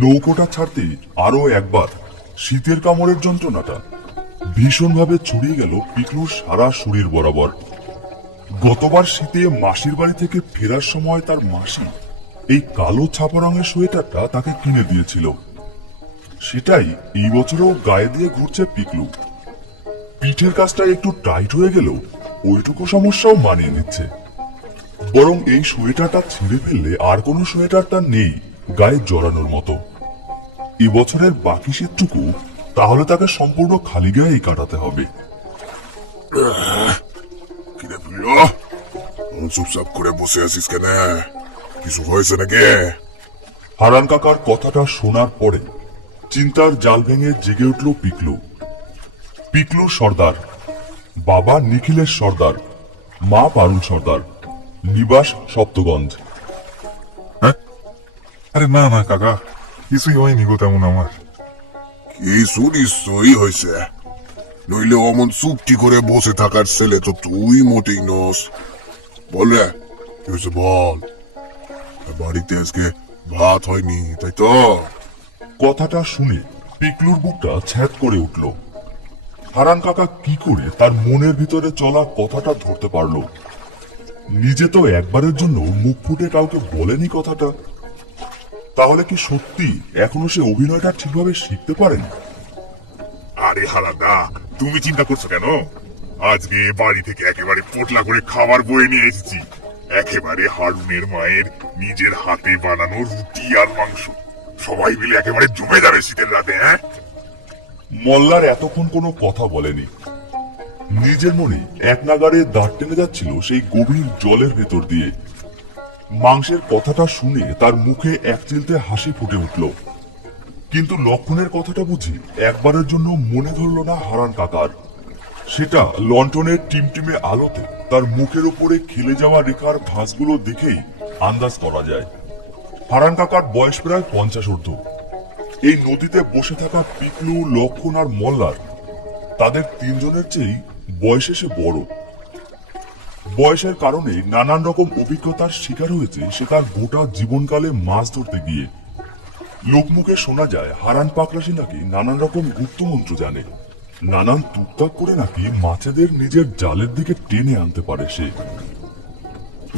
নৌকোটা ছাড়তেই আরো একবার শীতের কামড়ের যন্ত্রণাটা ভীষণভাবে ছড়িয়ে গেল পিকলুর সারা শরীর বরাবর। গতবার শীতে মাসির বাড়ি থেকে ফেরার সময় তার মাসি এই কালো ছাপা রঙের সোয়েটারটা তাকে কিনে দিয়েছিল। সেটাই এই বছরেও গায়ে দিয়ে ঘুরছে পিকলু। পিঠের কাজটা একটু টাইট হয়ে গেলেও ওইটুকু সমস্যাও মানিয়ে নিচ্ছে। বরং এই সোয়েটারটা ছিঁড়ে ফেললে আর কোনো সোয়েটার তার নেই গায়ে জড়ানোর মতো। এবছরের বাকি শীতটুকু তাহলে তাকে সম্পূর্ণ খালি গায়েই কাটাতে হবে। কিরে প্রিয়, চুপচাপ করে বসে আছিস কেন? কিছু হয়েছে নাকি? হারান কাকার কথাটা শোনার পরে চিন্তার জাল ভেঙে জেগে উঠল পিকলু। পিকলু সর্দার, বাবা নিখিলেশ সর্দার, মা পারুল সর্দার, নিবাস সপ্তগঞ্জ। আরে না না কাকা, কিছুই হয়নি গো তেমন আমার। কিছু নিশ্চয়ই হয়েছে, নইলে অমন চুপটি করে বসে থাকার ছেলে তো তুই মোটেই নস। বলে কি হয়েছে বল। বাড়িতে আজকে ভাত হয়নি তাই তো? কথাটা শুনে পিকলুর বুকটা ছ্যাদ করে উঠল। হারান কাকা কি করে তার মনের ভিতরে চলা কথাটা ধরতে পারল? নিজে তো একবারের জন্য মুখ ফুটে কাউকে বলেনি কথাটা। তাহলে কি সত্যি এখনো সে অভিনয়টা ঠিকভাবে শিখতে পারেনি? আরে হারাদা, তুমি চিন্তা করছো কেন? আজকে বাড়ি থেকে একেবারে পোটলা করে খাবার বয়ে নিয়ে এসেছি। একেবারে হারুনের মায়ের নিজের হাতে বানানো রুটি আর মাংস। সবাই মিলে একেবারে জমে যাবে শীতের রাতে। হ্যাঁ, মল্লার এতক্ষণ কোনো কথা বলেনি। নিজের মনে এক নাগাড়ে দাঁড় টেনে যাচ্ছিল সেই গভীর জলের ভেতর দিয়ে। মাংসের কথাটা শুনে তার মুখে এক চিলতে হাসি ফুটে উঠল। কিন্তু লক্ষণের কথাটা বুঝি একবারের জন্য মনে ধরল না হারান কাকার। সেটা লন্ঠনের টিমটিমে আলোতে তার মুখের উপরে খেলে যাওয়া রেখার ভাঁজগুলো দেখেই আন্দাজ করা যায়। হারান কাকার বয়স প্রায় 50 ঊর্ধ্ব। এই নদীতে বসে থাকা পিকলু, লক্ষণ আর মল্লার তাদের তিনজনের চেয়েই বয়সে সে বড়। বয়সের কারণে নানান রকম অভিজ্ঞতার শিকার হয়েছে সে তার গোটা জীবনকালে মাছ ধরতে গিয়ে। লোকমুখে শোনা যায় হারান পাকরাশি নাকি নানান রকম গুপ্তমন্ত্র জানে, নানান টুকটাক করে নাকি মাছেদের নিজের জালের দিকে টেনে আনতে পারে সে।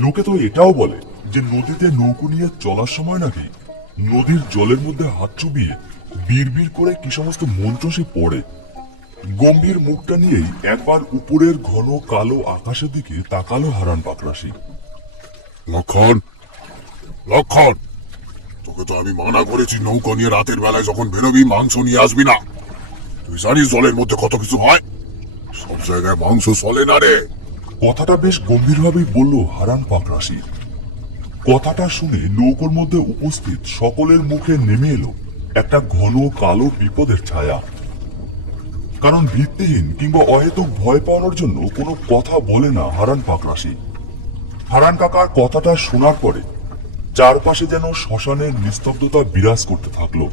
লোকে তো এটাও বলে যে নদীতে নৌকো নিয়ে চলার সময় নাকি নদীর জলের মধ্যে হাত চুবিয়ে বিড়বিড় করে কি সমস্ত মন্ত্র সে পড়ে। গম্ভীর মুখটা নিয়েই একবার উপরের ঘন কালো আকাশের দিকে তাকালো হারান পাকরাশি। লক্ষণ, লক্ষণ, তোকে তো আমি মানা করেছি নৌকা নিয়ে রাতের বেলায় যখন বেরোবি মাংস নিয়ে আসবি না। তুই জানিস জলের মধ্যে কত কিছু হয়, সব জায়গায় মাংস চলে না রে। কথাটা বেশ গম্ভীরভাবেই বলল হারান পাকরাশি। কথাটা শুনে নৌকোর মধ্যে উপস্থিত সকলের মুখে নেমে এলো একটা ঘন কালো বিপদের ছায়া। কারণ ভিত্তিহীন কিংবা অহেতুক ভয় পাওয়ানোর জন্য কোনো কথা বলে না হারান পাকরাশি। হারান কাকার কথাটা শোনার পরে চারপাশে যেন শ্মশানের নিস্তব্ধতা বিরাজ করতে থাকলো।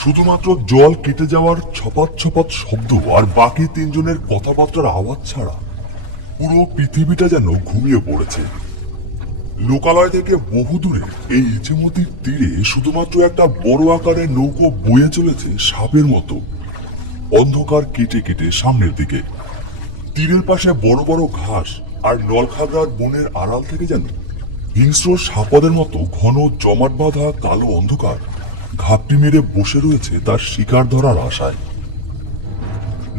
শুধুমাত্র জল কেটে যাওয়ার ছপাত ছপাত শব্দ আর বাকি তিনজনের কথাবার্তার আওয়াজ ছাড়া পুরো পৃথিবীটা যেন ঘুমিয়ে পড়েছে। লোকালয় থেকে বহু দূরে এই ইছেমতির তীরে শুধুমাত্র একটা বড় আকারের নৌকো বয়ে চলেছে সাপের মতো অন্ধকার কেটে কেটে সামনের দিকে। তীরের পাশে বড় বড় ঘাস আর নলখাগড়ার বনের আড়াল থেকে যেন হিংস্র সাপদের মতো ঘন জমাট বাঁধা কালো অন্ধকার ঘাপটি মেরে বসে রয়েছে তার শিকার ধরার আশায়।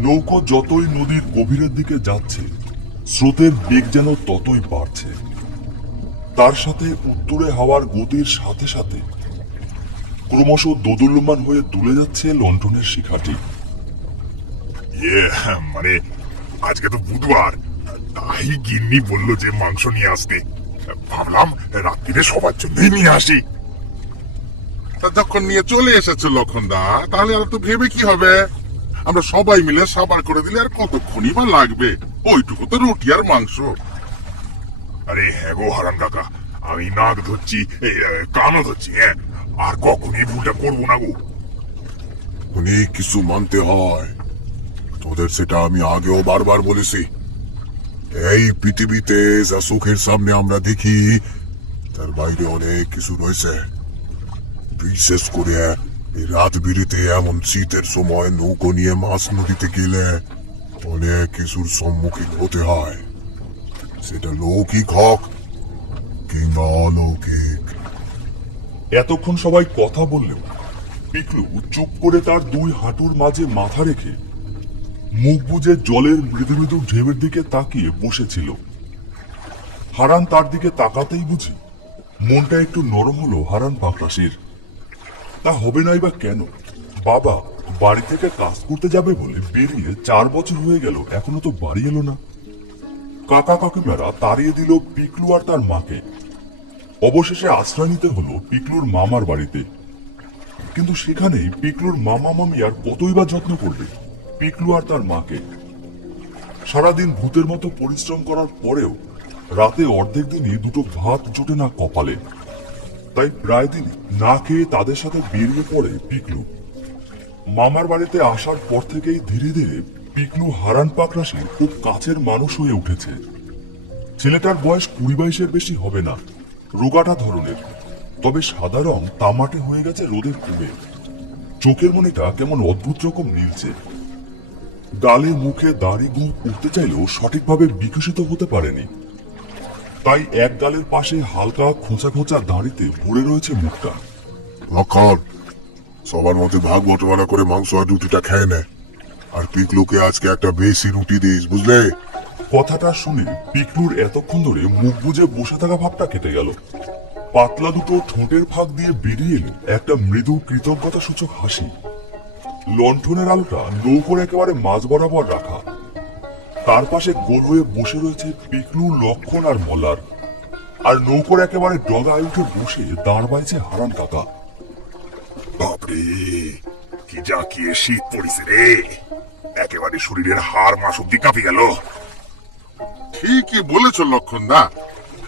নৌকো যতই নদীর গভীরের দিকে যাচ্ছে স্রোতের বেগ যেন ততই বাড়ছে। তার সাথে উত্তরে হাওয়ার গতির সাথে সাথে ক্রমশ দোদুল্যমান হয়ে দুলে যাচ্ছে লন্ঠনের শিখাটি। মানে আজকে তো বুধবার, তাই গিন্নি বললো যে মাংস নিয়ে আসতে। ভাবলাম রাত্রিরে সবার জন্যই নিয়ে আসি। তা যখন নিয়ে চলে এসেছে লক্ষণদা, তাহলে আর তো ভেবে কি হবে? আমরা সবাই মিলে সাবার করে দিলে আর কতক্ষণই বা লাগবে? ওইটুকু তো রুটি আর মাংস। আরে হ্যাঁ গো হারান কাকা, আমি নাক ধরছি, কানও ধরছি। হ্যাঁ, আর কখনই ভুলটা করবো না গো। অনেক কিছু মানতে হয় তোদের, সেটা আমি আগেও বারবার বলেছি। এই পৃথিবীতে যা চোখের সামনে আমরা দেখি তার বাইরে অনেক কিছু রয়েছে। বিশেষ করে এই রাত বিরেতে এমন শীতের সময় নৌকো নিয়ে মাছ নদীতে গেলে অনেক কিছুর সম্মুখীন হতে হয়, সেটা লৌকিক হোক কিংবা অলৌকিক। এতক্ষণ সবাই কথা বললেও পিকলু চুপ করে তার দুই হাঁটুর মাঝে মাথা রেখে মুখ বুজে জলের মৃদু মৃদু ঢেউয়ের দিকে তাকিয়ে বসেছিল। হারান তার দিকে তাকাতেই বুঝি মনটা একটু নরম হলো হারান পাকরাশির। তা হবে নাই বা কেন? বাবা বাড়ি থেকে কাজ করতে যাবে বলে বেরিয়ে 4 বছর হয়ে গেল, এখনো তো বাড়ি এলো না। কাকা কাকিমারা তাড়িয়ে দিল পিকলু আর তার মাকে। অবশেষে আশ্রয় নিতে হলো পিকলুর মামার বাড়িতে। কিন্তু সেখানেই পিকলুর মামা মামি আর কতই বা যত্ন করবে পিকলু আর তার মাকে। সারাদিন ভূতের মতো পরিশ্রম করার পরেও রাতে অর্ধেক দিনই দুটো ভাত জোটে না কপালে। তাই প্রায় দিনই না খেয়ে তাদের সাথে বেরিয়ে পড়ে পিকলু। মামার বাড়িতে আসার পর থেকেই ধীরে ধীরে পিকলু হারান পাকরাশির খুব কাছের মানুষ হয়ে উঠেছে। ছেলেটার বয়স 20-22-এর বেশি হবে না, রোগাটা ধরনের, তবে সাদা রং তামাটে হয়ে গেছে রোদের পুড়ে। চোখের মনিটা কেমন অদ্ভুত রকম নীলছে। গালে মুখে দাড়ি গোঁফ উঠতে চাইলেও সঠিকভাবে বিকশিত হতে পারেনি, তাই এক গালের পাশে হালকা খোঁচা খোঁচা দাড়িতে ভরে রয়েছে মুখটা। লক্ষণ, সবার মধ্যে ভাগ বটোয়ারা করে মাংস আর রুটিটা খেয়ে নে, আর পিকলুকে আজকে একটা বেশি রুটি দিস, বুঝলে? কথাটা শুনে পিকলুর এতক্ষণ ধরে মুখ বুজে বসে থাকা ভাবটা কেটে গেল। পাতলা দুটো ঠোঁটের ফাঁক দিয়ে বেরিয়ে এলো একটা মৃদু কৃতজ্ঞতা সূচক হাসি। লণ্ঠনের আলোটা নৌকোর একেবারে মাঝ বরাবর রাখা। তার পাশে গোল হয়ে বসে রয়েছে পিকলু, লক্ষণ আর মল্লার। আর নৌকোর একেবারে ডগায় উঠে বসে দাঁড় বাইছে হারান কাকা। বাপরে, কি জাঁকিয়ে শীত পড়িছে রে, একেবারে শরীরের হাড় মাস অব্দি কাঁপি গেল। ঠিকই বলেছ লক্ষণদা।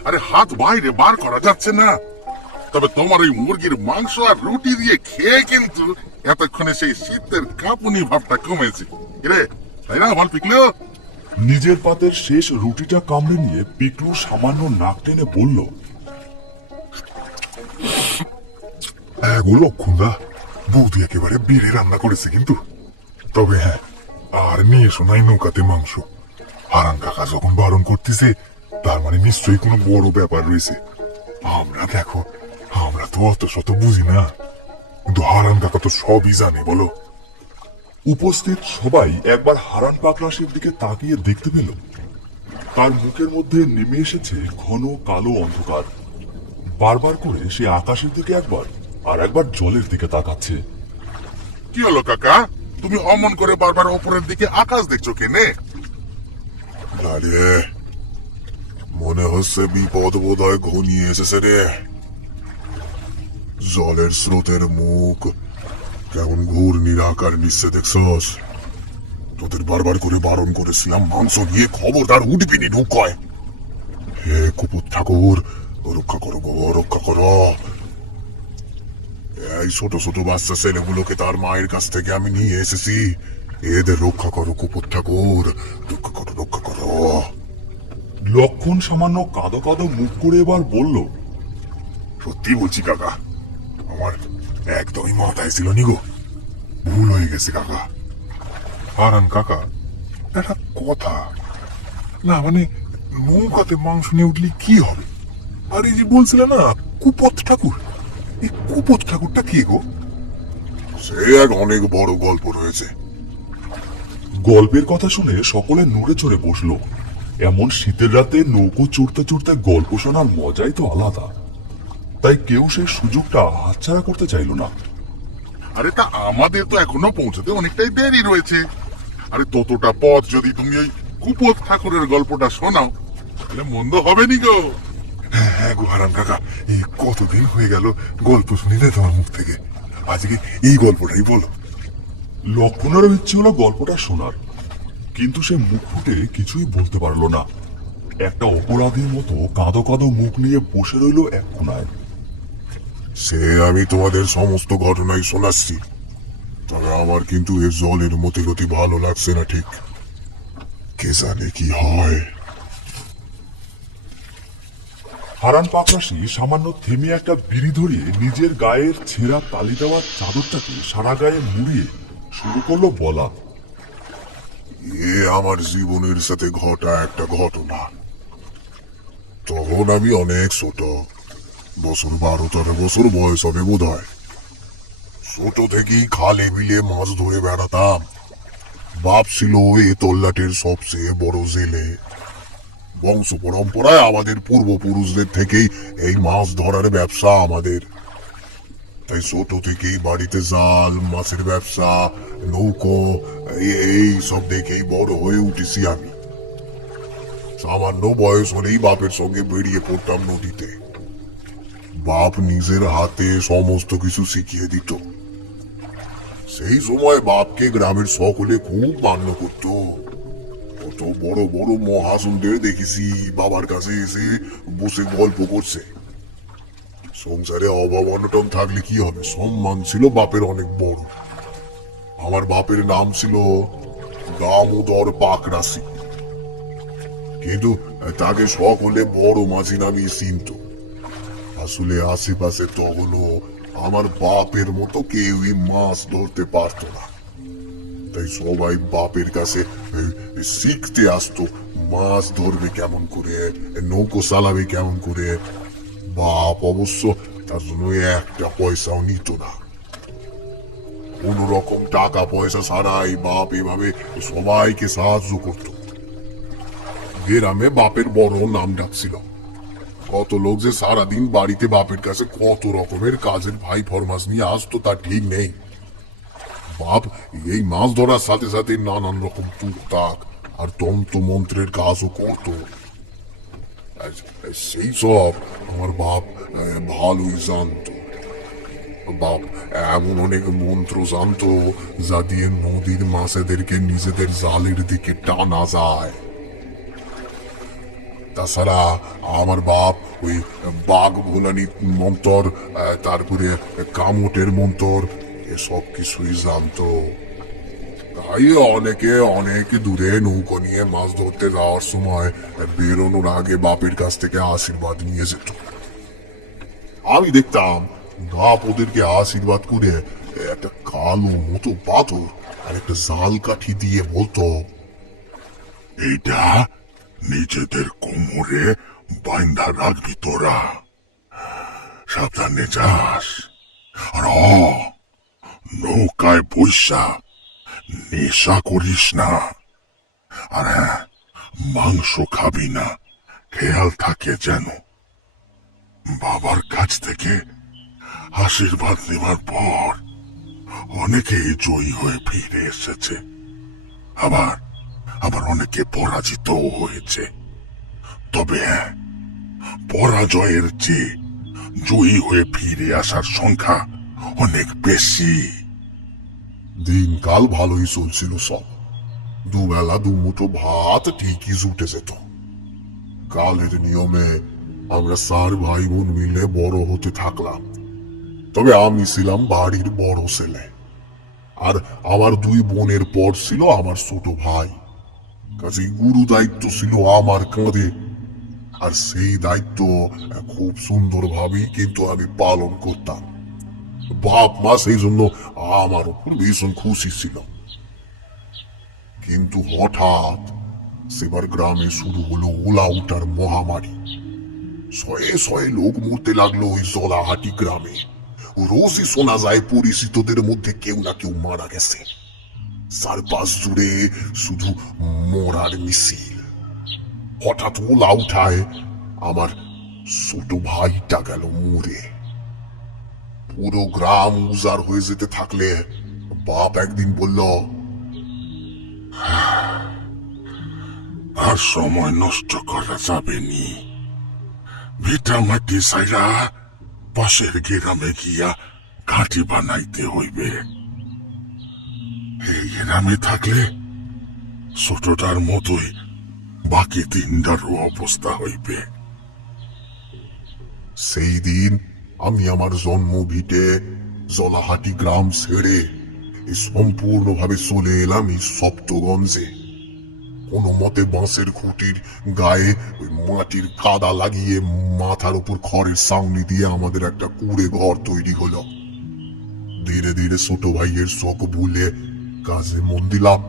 আরে হাত বাইরে বার করা যাচ্ছে না। তবে তোমার ওই মুরগির মাংস আর রুটি দিয়ে খেয়ে কিন্তু এতক্ষণে সেই শীতের কাঁপুনি ভাবটা কমেছে রে, তাই না বল পিকলু? নিজের পাতের শেষ রুটিটা কামড়ে নিয়ে পিকলু সামান্য নাক টেনে বলল, গো লক্ষণদা, বৌদি একেবারে বেড়ে রান্না করেছে কিন্তু। তবে হ্যাঁ, আর নিয়ে শোনাই নৌকাতে মাংস। হারান কাকা যখন বারণ করতেছে, তার মানে নিশ্চয়ই কোনো বড় ব্যাপার রয়েছে। আমরা দেখো, আমরা তো অত শত বুঝি না, কিন্তু হারান কাকা তো সবই জানে, বলো। উপস্থিত সবাই একবার হারান পাকরাশির দিকে তাকিয়ে দেখতে পেল তার মুখের মধ্যে নেমে এসেছে ঘন কালো অন্ধকার। বারবার করে সে আকাশের দিকে একবার আর একবার জলের দিকে তাকাচ্ছে। কি হলো কাকা, তুমি অমন করে বারবার ওপরের দিকে আকাশ দেখছো কেনে? আরে, মনে হচ্ছে বিপদ বোধহয় ঘনিয়ে এসেছে রে। জলের স্রোতের মুখ কেমন ঘূর্ণির আকার নিচ্ছে দেখছস? তোদের বারবার করে বারণ করেছিলাম মাংস নিয়ে খবরদার উঠবি নি নৌকায়। হে কুপুর ঠাকুর, রক্ষা করো গো, রক্ষা করো। এই ছোট ছোট বাচ্চা ছেলেগুলোকে তার মায়ের কাছ থেকে আমি নিয়ে এসেছি, এদের রক্ষা করো কুপুর ঠাকুর, রক্ষা করো, রক্ষা করো। লক্ষণ সামান্য কাঁদো কাঁদো মুখ করে এবার বলল, সত্যি বলছি কাকা, আমার একদমই মাথায় ছিল নি গো, ভুল হয়ে গেছে কাকা। হারান কাকা, একটা কথা না, মানে নৌকাতে মাংস নিয়ে উঠলে কি হবে? আর এই যে বলছিলে না কুপত ঠাকুর, এই কুপত ঠাকুরটা কি গো? সে এক অনেক বড় গল্প রয়েছে। গল্পের কথা শুনে সকলে নড়ে চড়ে বসলো। এমন শীতের রাতে নৌকো চড়তে চড়তে গল্প শোনার মজাই তো আলাদা, তাই কেউ সেই সুযোগটা হাতছাড়া করতে চাইল না। আরে তা আমাদের তো এখনো পৌঁছাতে অনেকটাই দেরি রয়েছে। আরে ততটা পথ যদি তুমি ওই কুপত ঠাকুরের গল্পটা শোনাও, তাহলে মন্দ হবে নি গো। হ্যাঁ গো হারান কাকা, এই কতদিন হয়ে গেল গল্প শুনি না তোমার মুখ থেকে, আজকে এই গল্পটাই বলো। লক্ষণেরও ইচ্ছে হলো গল্পটা শোনার, কিন্তু সে মুখ ফুটে কিছুই বলতে পারলো না। একটা অপরাধীর মতো কাঁদো কাঁদো মুখ নিয়ে বসে রইল এক কোনায়। সে আমি তোমাদের সমস্ত ঘটনাই শোনাচ্ছি, তবে আমার কিন্তু এর জলের মতিগতি ভালো লাগছে না ঠিক। কে জানে কি হয়। হারান পাকরাশি সামান্য থেমে একটা বিড়ি ধরিয়ে নিজের গায়ের ছেঁড়া তালি দেওয়ার চাদরটাকে সারা গায়ে মুড়িয়ে শুরু করলো বলা। এ আমার জীবনের সাথে ঘটা একটা ঘটনা। তখন আমি অনেক ছোট, বছর 12-13 বয়স হবে বোধ হয়। ছোট থেকেই খালে বিলে মাছ ধরে বেড়াতাম। বাপ ছিল এ তল্লাটের সবচেয়ে বড় জেলে। বংশ পরম্পরায় আমাদের পূর্বপুরুষদের থেকেই এই মাছ ধরার ব্যবসা আমাদের। তাই ছোট থেকেই বাড়িতে জাল, মাছের ব্যবসা, নৌকো এই সব দেখেই বড় হয়ে উঠেছি আমি। সামান্য বয়স হলেই বাপের সঙ্গে বেরিয়ে পড়তাম নদীতে। বাপ নিজের হাতে সমস্ত কিছু শিখিয়ে দিত। সেই সময় বাপকে গ্রামের সকলে খুব মান্য করত। কত বড় বড় মহাজনদের দেখেছি বাবার কাছে এসে বসে গল্প করছে। সংসারে অভাব অনটন থাকলে কি হবে, সম্মান ছিল বাপের অনেক বড়। আমার বাপের নাম ছিল দামোদর পাকরাশি, কিন্তু তাকে সকলে বড় মাঝি নামে চিনত। আসলে আশেপাশে তখনও আমার বাপের মতো কেউই মাছ ধরতে পারত না। তাই সবাই বাপের কাছে শিখতে আসতো মাছ ধরবে কেমন করে, নৌকো চালাবে কেমন করে। বাপ অবশ্য তার জন্য একটা পয়সাও নিত না। কোন রকম টাকা পয়সা ছাড়াই বাপ এভাবে সবাইকে সাহায্য করত। গ্রামে বাপের বড় নাম ডাক ছিল। কত লোক যে সারাদিন বাড়িতে বাপের কাছে কত রকমের কাজের ভাই ফরমাস নিয়ে আসতো তা ঠিক নেই। বাপ এই মাছ ধরার সাথে সাথে নানান রকম টুকটাক আর তন্ত্র মন্ত্রের কাজও করতো। সেই সব আমার বাপ ভালোই জানতো। বাপ এমন অনেক মন্ত্র জানতো যা দিয়ে নদীর মাছেদেরকে নিজেদের জালের দিকে টানা যায়। তাছাড়া আমার বাপ ওই বাঘ ভোলানি মন্তর, তারপরে কামটের মন্তর, এসব কিছুই জানতো। তাই অনেকে অনেক দূরে নৌকো নিয়ে মাছ ধরতে যাওয়ার সময় বেরোনোর আগে বাপের কাছ থেকে আশীর্বাদ নিয়ে যেত। আমি দেখতাম বাপ ওদেরকে আশীর্বাদ করে একটা কালো মতো পাথর আর একটা জাল কাঠি দিয়ে বলতো, এইটা নিজেদের কোমরে বাইন্ধা রাখবি তোরা, সাবধানে যাস। আর নৌকায় বৈশা নেশা করিস না। আর হ্যাঁ, মাংস খাবি না, খেয়াল থাকে যেন। বাবার কাছ থেকে আশীর্বাদ নেবার পর অনেকেই জয়ী হয়ে ফিরে এসেছে, আবার আবার অনেকে পরাজিতও হয়েছে। তবে হ্যাঁ, পরাজয়ের চেয়ে জয়ী হয়ে ফিরে আসার সংখ্যা অনেক বেশি। দিনকাল ভালোই চলছিল সব। দুবেলা দুমুঠো ভাত ঠিকই জুটে যেত। কালের নিয়মে আমরা 4 ভাই বোন মিলে বড় হতে থাকলাম। তবে আমি ছিলাম বাড়ির বড় ছেলে, আর আমার 2 বোনের পর ছিল আমার ছোট ভাই। কাজেই গুরু দায়িত্ব ছিল আমার কাঁধে। আর সেই দায়িত্ব খুব সুন্দরভাবেই কিন্তু আমি পালন করতাম। বাপ মা সেই জন্য আমার উপর ভীষণ খুশি ছিল। কিন্তু হঠাৎ সেবার গ্রামে শুরু হলো ওলা উঠার মহামারী। শয়ে শয়ে লোক মরতে লাগলো ওই জলাহাটি গ্রামে। রোজই শোনা যায় পরিচিতদের মধ্যে কেউ না কেউ মারা গেছে। চারপাশ জুড়ে শুধু মরার মিছিল। হঠাৎ ওলা উঠায় আমার ছোট ভাইটা গেল মরে। পুরো গ্রাম উজাড় হয়ে যেতে থাকলে বাপ একদিন বলল, আর সময় নষ্ট করা যাবে নি। ভিটা মাটি সাইরা পাশের গ্রামে গিয়া ঘাঁটি বানাইতে হইবে। এই গ্রামে থাকলে ছোটটার মতোই বাকি 3টারও অবস্থা হইবে। সেই দিন আমি আমার জন্ম ভিটে জলাহাটি গ্রাম ছেড়ে সম্পূর্ণভাবে চলে এলাম এই সপ্তগঞ্জে। কোনো মতে বাঁশের খুঁটির গায়ে ওই মাটির কাদা লাগিয়ে মাথার উপর খড়ের ছাউনি দিয়ে আমাদের একটা কুড়ে ঘর তৈরি হলো। ধীরে ধীরে ছোট ভাইয়ের শখ ভুলে কাজে মন দিলাম।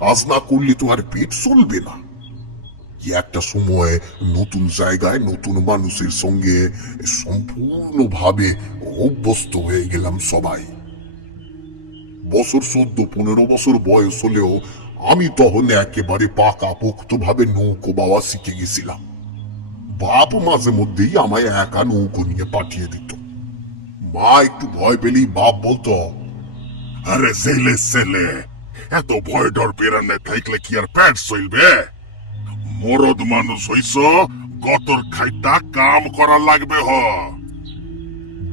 কাজ না করলে তো আর পেট চলবে না। কি একটা সময় নতুন জায়গায় নতুন মানুষের সঙ্গে সম্পূর্ণভাবে অভ্যস্ত হয়ে গেলাম সবাই। বছর 14-15 বছর বয়স হলেও আমি তখন একেবারে পাকা পোক্ত ভাবে নৌকো বাওয়া শিখে গেছিলাম। বাপ মাঝে মধ্যেই আমায় একা নৌকো নিয়ে পাঠিয়ে দিত। মা একটু ভয় পেলেই বাপ বলতো, আরে ছেলে ছেলে, এত ভয় ডর পেরানে থাকলে কি আর পেট চলবে? মরদ মানুষ হইছ, গতর খাইটা কাম করা লাগবে হ।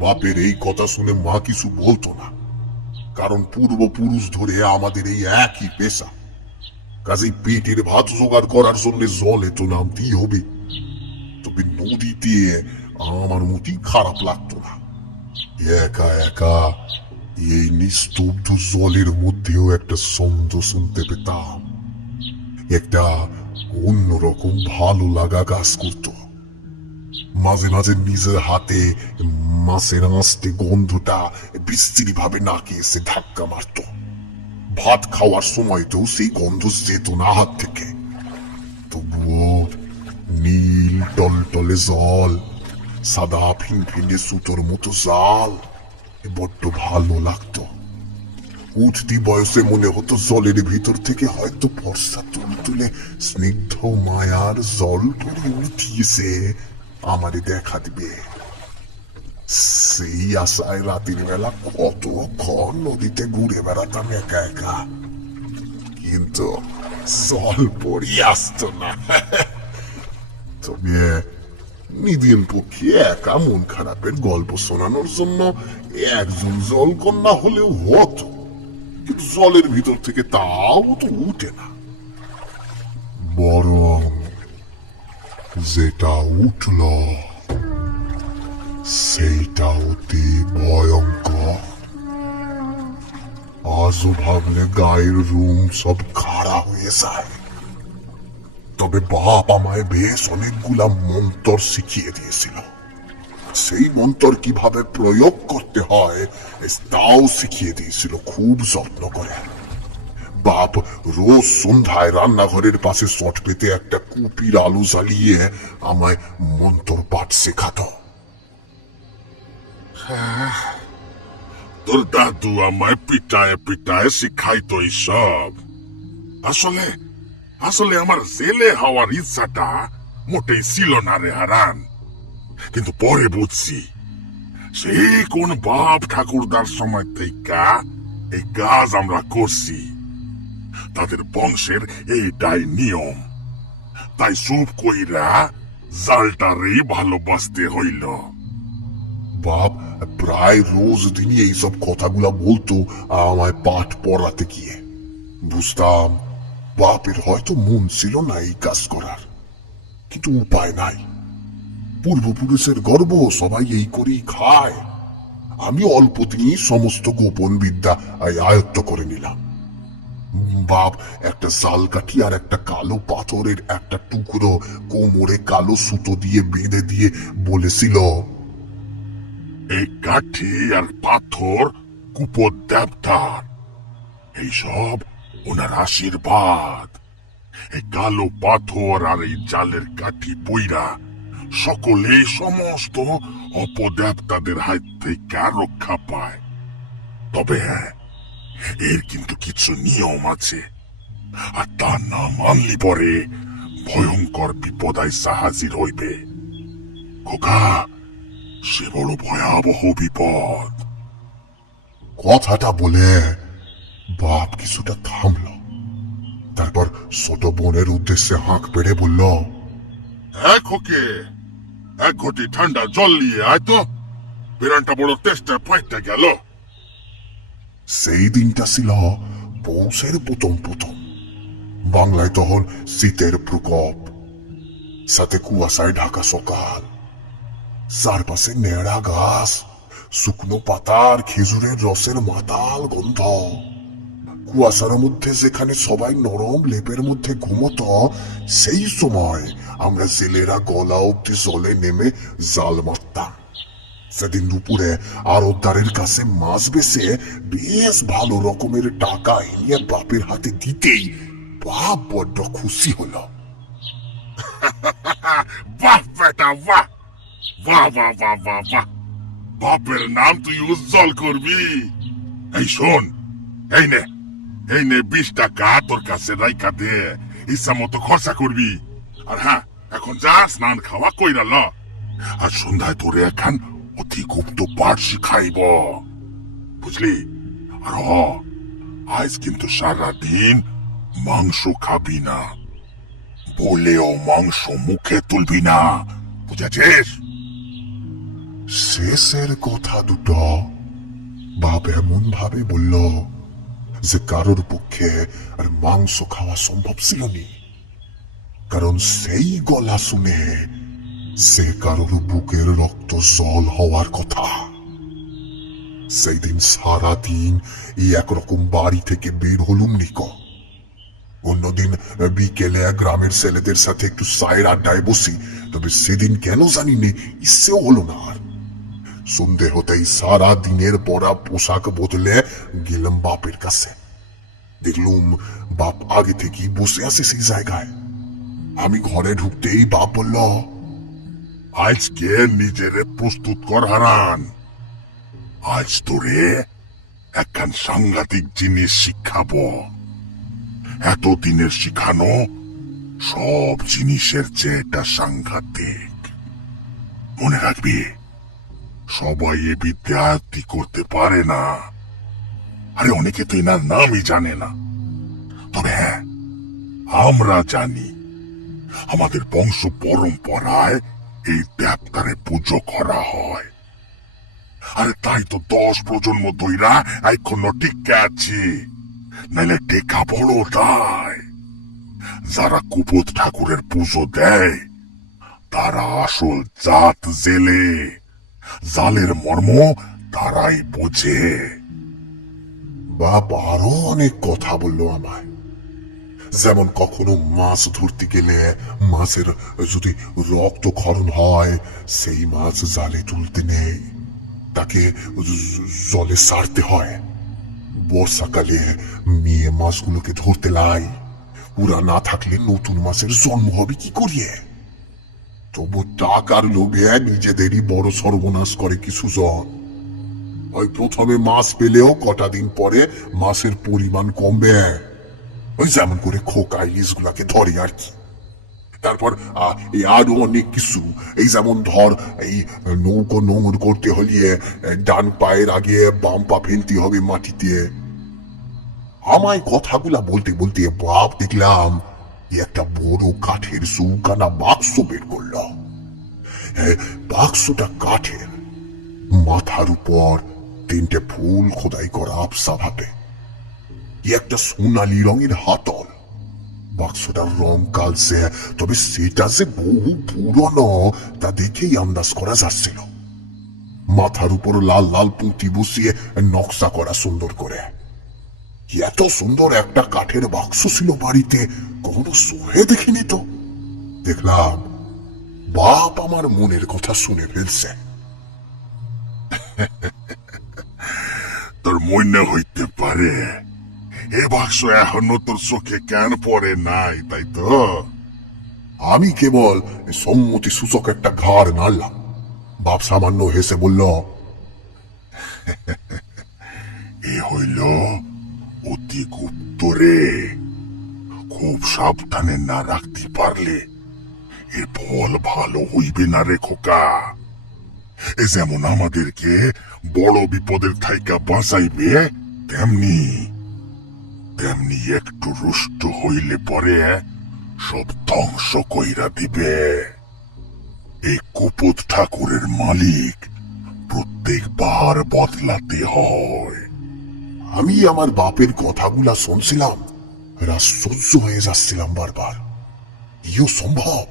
বাপের এই কথা শুনে মা কিছু বলতো না, কারণ পূর্বপুরুষ ধরে আমাদের এই একই পেশা। কাজেই পেটের ভাত জোগাড় করার জন্য জলে তো নামতেই হবে। তবে নদীতে আমার মোটেই খারাপ লাগতো না। একা একা এই নিস্তব্ধ জলের মধ্যেও একটা ছন্দ শুনতে পেতাম। একটা অন্যরকম ভালো লাগা কাজ করতো। মাঝে মাঝে নিজের হাতে মাছের আঁশটে গন্ধটা বিশ্রী ভাবে নাকে এসে ধাক্কা মারত। ভাত খাওয়ার সময়তেও সেই গন্ধ যেত না হাত থেকে। তবুও নীল টলটলে জল, সাদা ফিনফিনে সুতোর মতো জাল, বড্ড ভালো লাগতো। উঠতি বয়সে মনে হতো জলের ভিতর থেকে হয়তো ফর্সা তুলে স্নিগ্ধ মায়ার জল পরে উঠিয়েছে, আমারে দেখা দিবে। সেই আশায় রাতের বেলা কতক্ষণ নদীতে ঘুরে বেড়াতাম একা একা, কিন্তু জল পড়ি আসতো না। তবে নিদিন পক্ষে একা মন খারাপের গল্প শোনানোর জন্য একজন জলকন্যা হলেও হতো, কিন্তু জলের ভিতর থেকে তাও তো উঠে না। বরং যেটা উঠল সেইটা অতি ভয়ঙ্কর। আজও ভাবলে গায়ের রুম সব খাড়া হয়ে যায়। তবে বাপ আমায় বেশ অনেকগুলা মন্তর শিখিয়ে দিয়েছিল। সেই মন্তর কিভাবে প্রয়োগ করতে হয় তাও শিখিয়ে দিয়েছিল খুব যত্ন করে। বাপ রোজ সন্ধ্যায় রান্নাঘরের পাশে শট পেতে একটা কুপির আলো জ্বালিয়ে আমায় মন্তর পাঠ শেখাতো। তোর দাদু আমায় পিটায় পিটায় শিখাইতো এইসব। আসলে আসলে আমার জেলে হওয়ার ইচ্ছাটা মোটেই ছিল না রে হারান। কিন্তু পরে বুঝছি, সেই কোন বাপ ঠাকুরদার সময় থেকে এই কাজ আমরা করছি। তাদের বংশের এইটাই নিয়ম। তাই চুপ কইরা জালটারেই ভালোবাসতে হইল। বাপ প্রায় রোজ দিনই এইসব কথাগুলা বলতো আমায় পাঠ পড়াতে গিয়ে। বুঝতাম বাপের হয়তো মন ছিল না এই কাজ করার, কিন্তু উপায় নাই। পূর্বপুরুষের গর্ব, সবাই এই করেই খায়। আমি অল্প দিনই সমস্ত গোপন বিদ্যা আয়ত্ত করে নিলাম। বাপ একটা জাল কাঠি আর একটা কালো পাথরের একটা টুকরো কোমরে কালো সুতো দিয়ে বেঁধে দিয়ে বলেছিল, এই কাঠি আর পাথর কুপদেবতার, এইসব ওনার আশীর্বাদ। এই কালো পাথর আর এই জালের কাঠি পইরা সকলে সমস্ত অপদেবতাদের হাত থেকে রক্ষা পায়। তবে হ্যাঁ, এর কিন্তু কিছু নিয়ম আছে, আর তা না মানলি পরে ভয়ঙ্কর বিপদ আইসা হাজির হইবে। খোকা, সে বড় ভয়াবহ বিপদ। কথাটা বলে বাপ কিছুটা থামল। তারপর ছোট বোনের উদ্দেশ্যে হাঁক পেড়ে বলল, এক ওকে, এক ঘটি ঠান্ডা জল নিয়ে আয় তো, বিরানটা বড় তেষ্টা পাইতে গেল। সেই দিনটা ছিল পৌষের প্রথম। বাংলায় তখন শীতের প্রকোপ, সাথে কুয়াশায় ঢাকা সকাল। চারপাশে নেড়া গাছ, শুকনো পাতার খেজুরের রসের মাতাল গন্ধ। কুয়াশার মধ্যে যেখানে সবাই নরম লেপের মধ্যে ঘুমতো, সেই সময় আমরা জেলেরা গলা অব্দি জলে নেমে জাল মারতাম। সেদিন দুপুরে আড়তদারের কাছে মাছ বেচে বেশ ভালো রকমের টাকা এনে বাপের হাতে দিতেই বাপ বড্ড খুশি হলো। বাহ বেটা বাহ, বাহ বাহ বাহ বাহ বাহ, বাপের নাম তুই উজ্জ্বল করবি। এই শোন, এই নে, এই নে 20 টাকা তোর কাছে রাইখা দে, ইচ্ছা মতো খরচা করবি। আর হ্যাঁ, এখন যা স্নান খাওয়া কইরা ল, আর সন্ধ্যায় তোরে এখন অতি গুপ্ত পাঠ শিখাইব, বুঝলি? আর আজ কিন্তু সারাদিন মাংস খাবি না, বলেও মাংস মুখে তুলবি না, বুঝেছিস? শেষের কথা দুটো বাপ এমন ভাবে বলল যে কারোর পক্ষে আর মাংস খাওয়া সম্ভব ছিল নি। কারণ সেই গলা শুনে সে কারোর বুকের রক্ত জল হওয়ার কথা। সেই দিন সারাদিন এই একরকম বাড়ি থেকে বের হলুম নিক। অন্যদিন বিকেলে গ্রামের ছেলেদের সাথে একটু চায়ের আড্ডায় বসি, তবে সেদিন কেন জানি নে ইচ্ছেও হলো না। আর সন্ধে হতেই সারা দিনের পরা পোশাক বদলে গেলাম বাপের কাছে। দেখলুম বাপ আগে থেকেই বসে আছে সেই জায়গায়। আমি ঘরে ঢুকতেই বাপ বলল, আজকে নিজেরে প্রস্তুত কর হারান, আজ তোরে একখান সাংঘাতিক জিনিস শিখাবো। এতদিনের শিখানো সব জিনিসের চেয়ে এটা সাংঘাতিক। মনে রাখবি, সবাই এ বিদ্যা আয়ত্তি করতে পারে না। আরে অনেকে তো এনার নামই জানে না, তবে হ্যাঁ, আমরা জানি। আমাদের বংশ পরম্পরায় এই দেবতারে পুজো করা হয়। আরে তাই তো 10 প্রজন্ম ধইরা এখন টিকে আছি, নাইলে টেকা বড় তাই। যারা কুপত ঠাকুরের পুজো দেয় তারা আসল জাত জেলে, জালের মর্ম তারাই বোঝে। বাপ আরো অনেক কথা বলল আমায়। যেমন কখনো মাছ ধরতে গেলে মাছের যদি রক্তক্ষরণ হয়, সেই মাছ জালে তুলতে নেই, তাকে জলে সারতে হয়। বর্ষাকালে মেয়ে মাছগুলোকে ধরতে লাই, ওরা না থাকলে নতুন মাছের জন্ম হবে কি করিয়ে? তবু টাকার লোভে নিজেদেরই বড় সর্বনাশ করে কিছু জন। ওই প্রথমে মাছ পেলেও কটা দিন পরে মাছের পরিমাণ কমবে, ওই যেমন করে খোকা ইলিশ গুলাকে ধরে আর কি। তারপর এই আরো অনেক কিছু, এই যেমন ধর এই নৌকো নোংর করতে হলে ডান পায়ের আগে বাম পা ফেলতে হবে মাটিতে। আমায় কথাগুলা বলতে বলতে বাপ দেখলাম একটা বড় কাঠের চৌকানা বাক্স বের করল। বাক্সটা কাঠের, মাথার উপর 3টে ফুল খোদাই করা আবসা ভাবে, একটা সোনালী রঙের হাতল। বাক্সটার রং কালসে, তবে সেটা যে বহু পুরনো তা দেখেই আন্দাজ করা যাচ্ছিল। মাথার উপর লাল লাল পুঁতি বসিয়ে নকশা করা সুন্দর করে। এত সুন্দর একটা কাঠের বাক্স ছিল বাড়িতে কখনো চোখে দেখিনি তো। দেখলাম বাপ আমার মনের কথা শুনে ফেলছে। তোর মনে হইতে পারে এ বাক্স এখনো তোর চোখে কেন পড়ে নাই, তাই তো? আমি কেবল সম্মতি সূচক একটা ঘাড় নাড়লাম। বাপ সামান্য হেসে বলল, এ হইল অতি গুপ্ত রে, খুব সাবধানে না রাখতে পারলে এর ফল ভালো হইবে না রে খোকা। এ যেমন আমাদেরকে বড় বিপদের থাইকা বাঁচাইবে, তেমনি তেমনি একটু রুষ্ট হইলে পরে সব ধ্বংস কইরা দিবে। এই কুপত ঠাকুরের মালিক প্রত্যেকবার বদলাতে হয়। আমি আমার বাপের কথাগুলা শুনছিলাম, আশ্চর্য হয়ে যাচ্ছিলাম বারবার। ইও সম্ভব?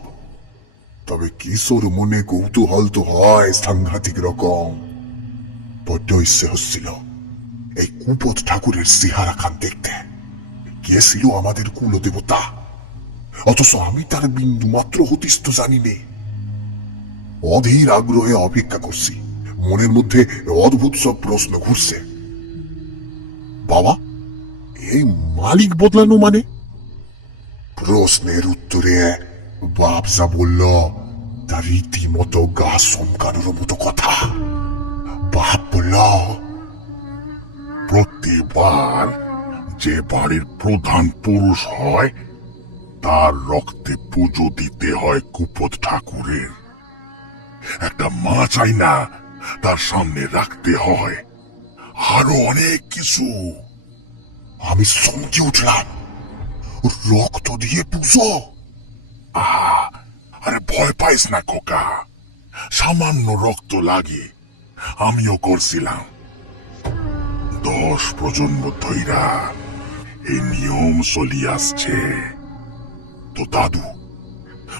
তবে কিশোর মনে কৌতূহল তো হয় সাংঘাতিক রকম। বড্ড ইচ্ছে হচ্ছিল এই কুপত ঠাকুরের চেহারা খান দেখতে। কে ছিল আমাদের কুলদেবতা, অথচ আমি তার বিন্দু মাত্র হতিস্থ জানি নে। অধীর আগ্রহে অপেক্ষা করছি, মনের মধ্যে অদ্ভুত সব প্রশ্ন ঘুরছে। বাবা, এই মালিক বদলানো মানে? প্রশ্নের উত্তরে বাপ যা বলল তা রীতিমতো গা চমকানোর মতো কথা। বাপ বলল, প্রতিবার যে বাড়ির প্রধান পুরুষ হয় তার রক্তে পুজো দিতে হয় কুপদ ঠাকুরের। একটা মাছ আইনা তার সামনে রাখতে হয়, আরো অনেক কিছু। আমি চমকে উঠলাম। রক্ত দিয়ে পুজো? আরে ভয় পাইস না খোকা, সামান্য রক্ত লাগে, আমিও করছিলাম। 10 প্রজন্ম ধইরা এই নিয়ম চলি আসছে। তো দাদু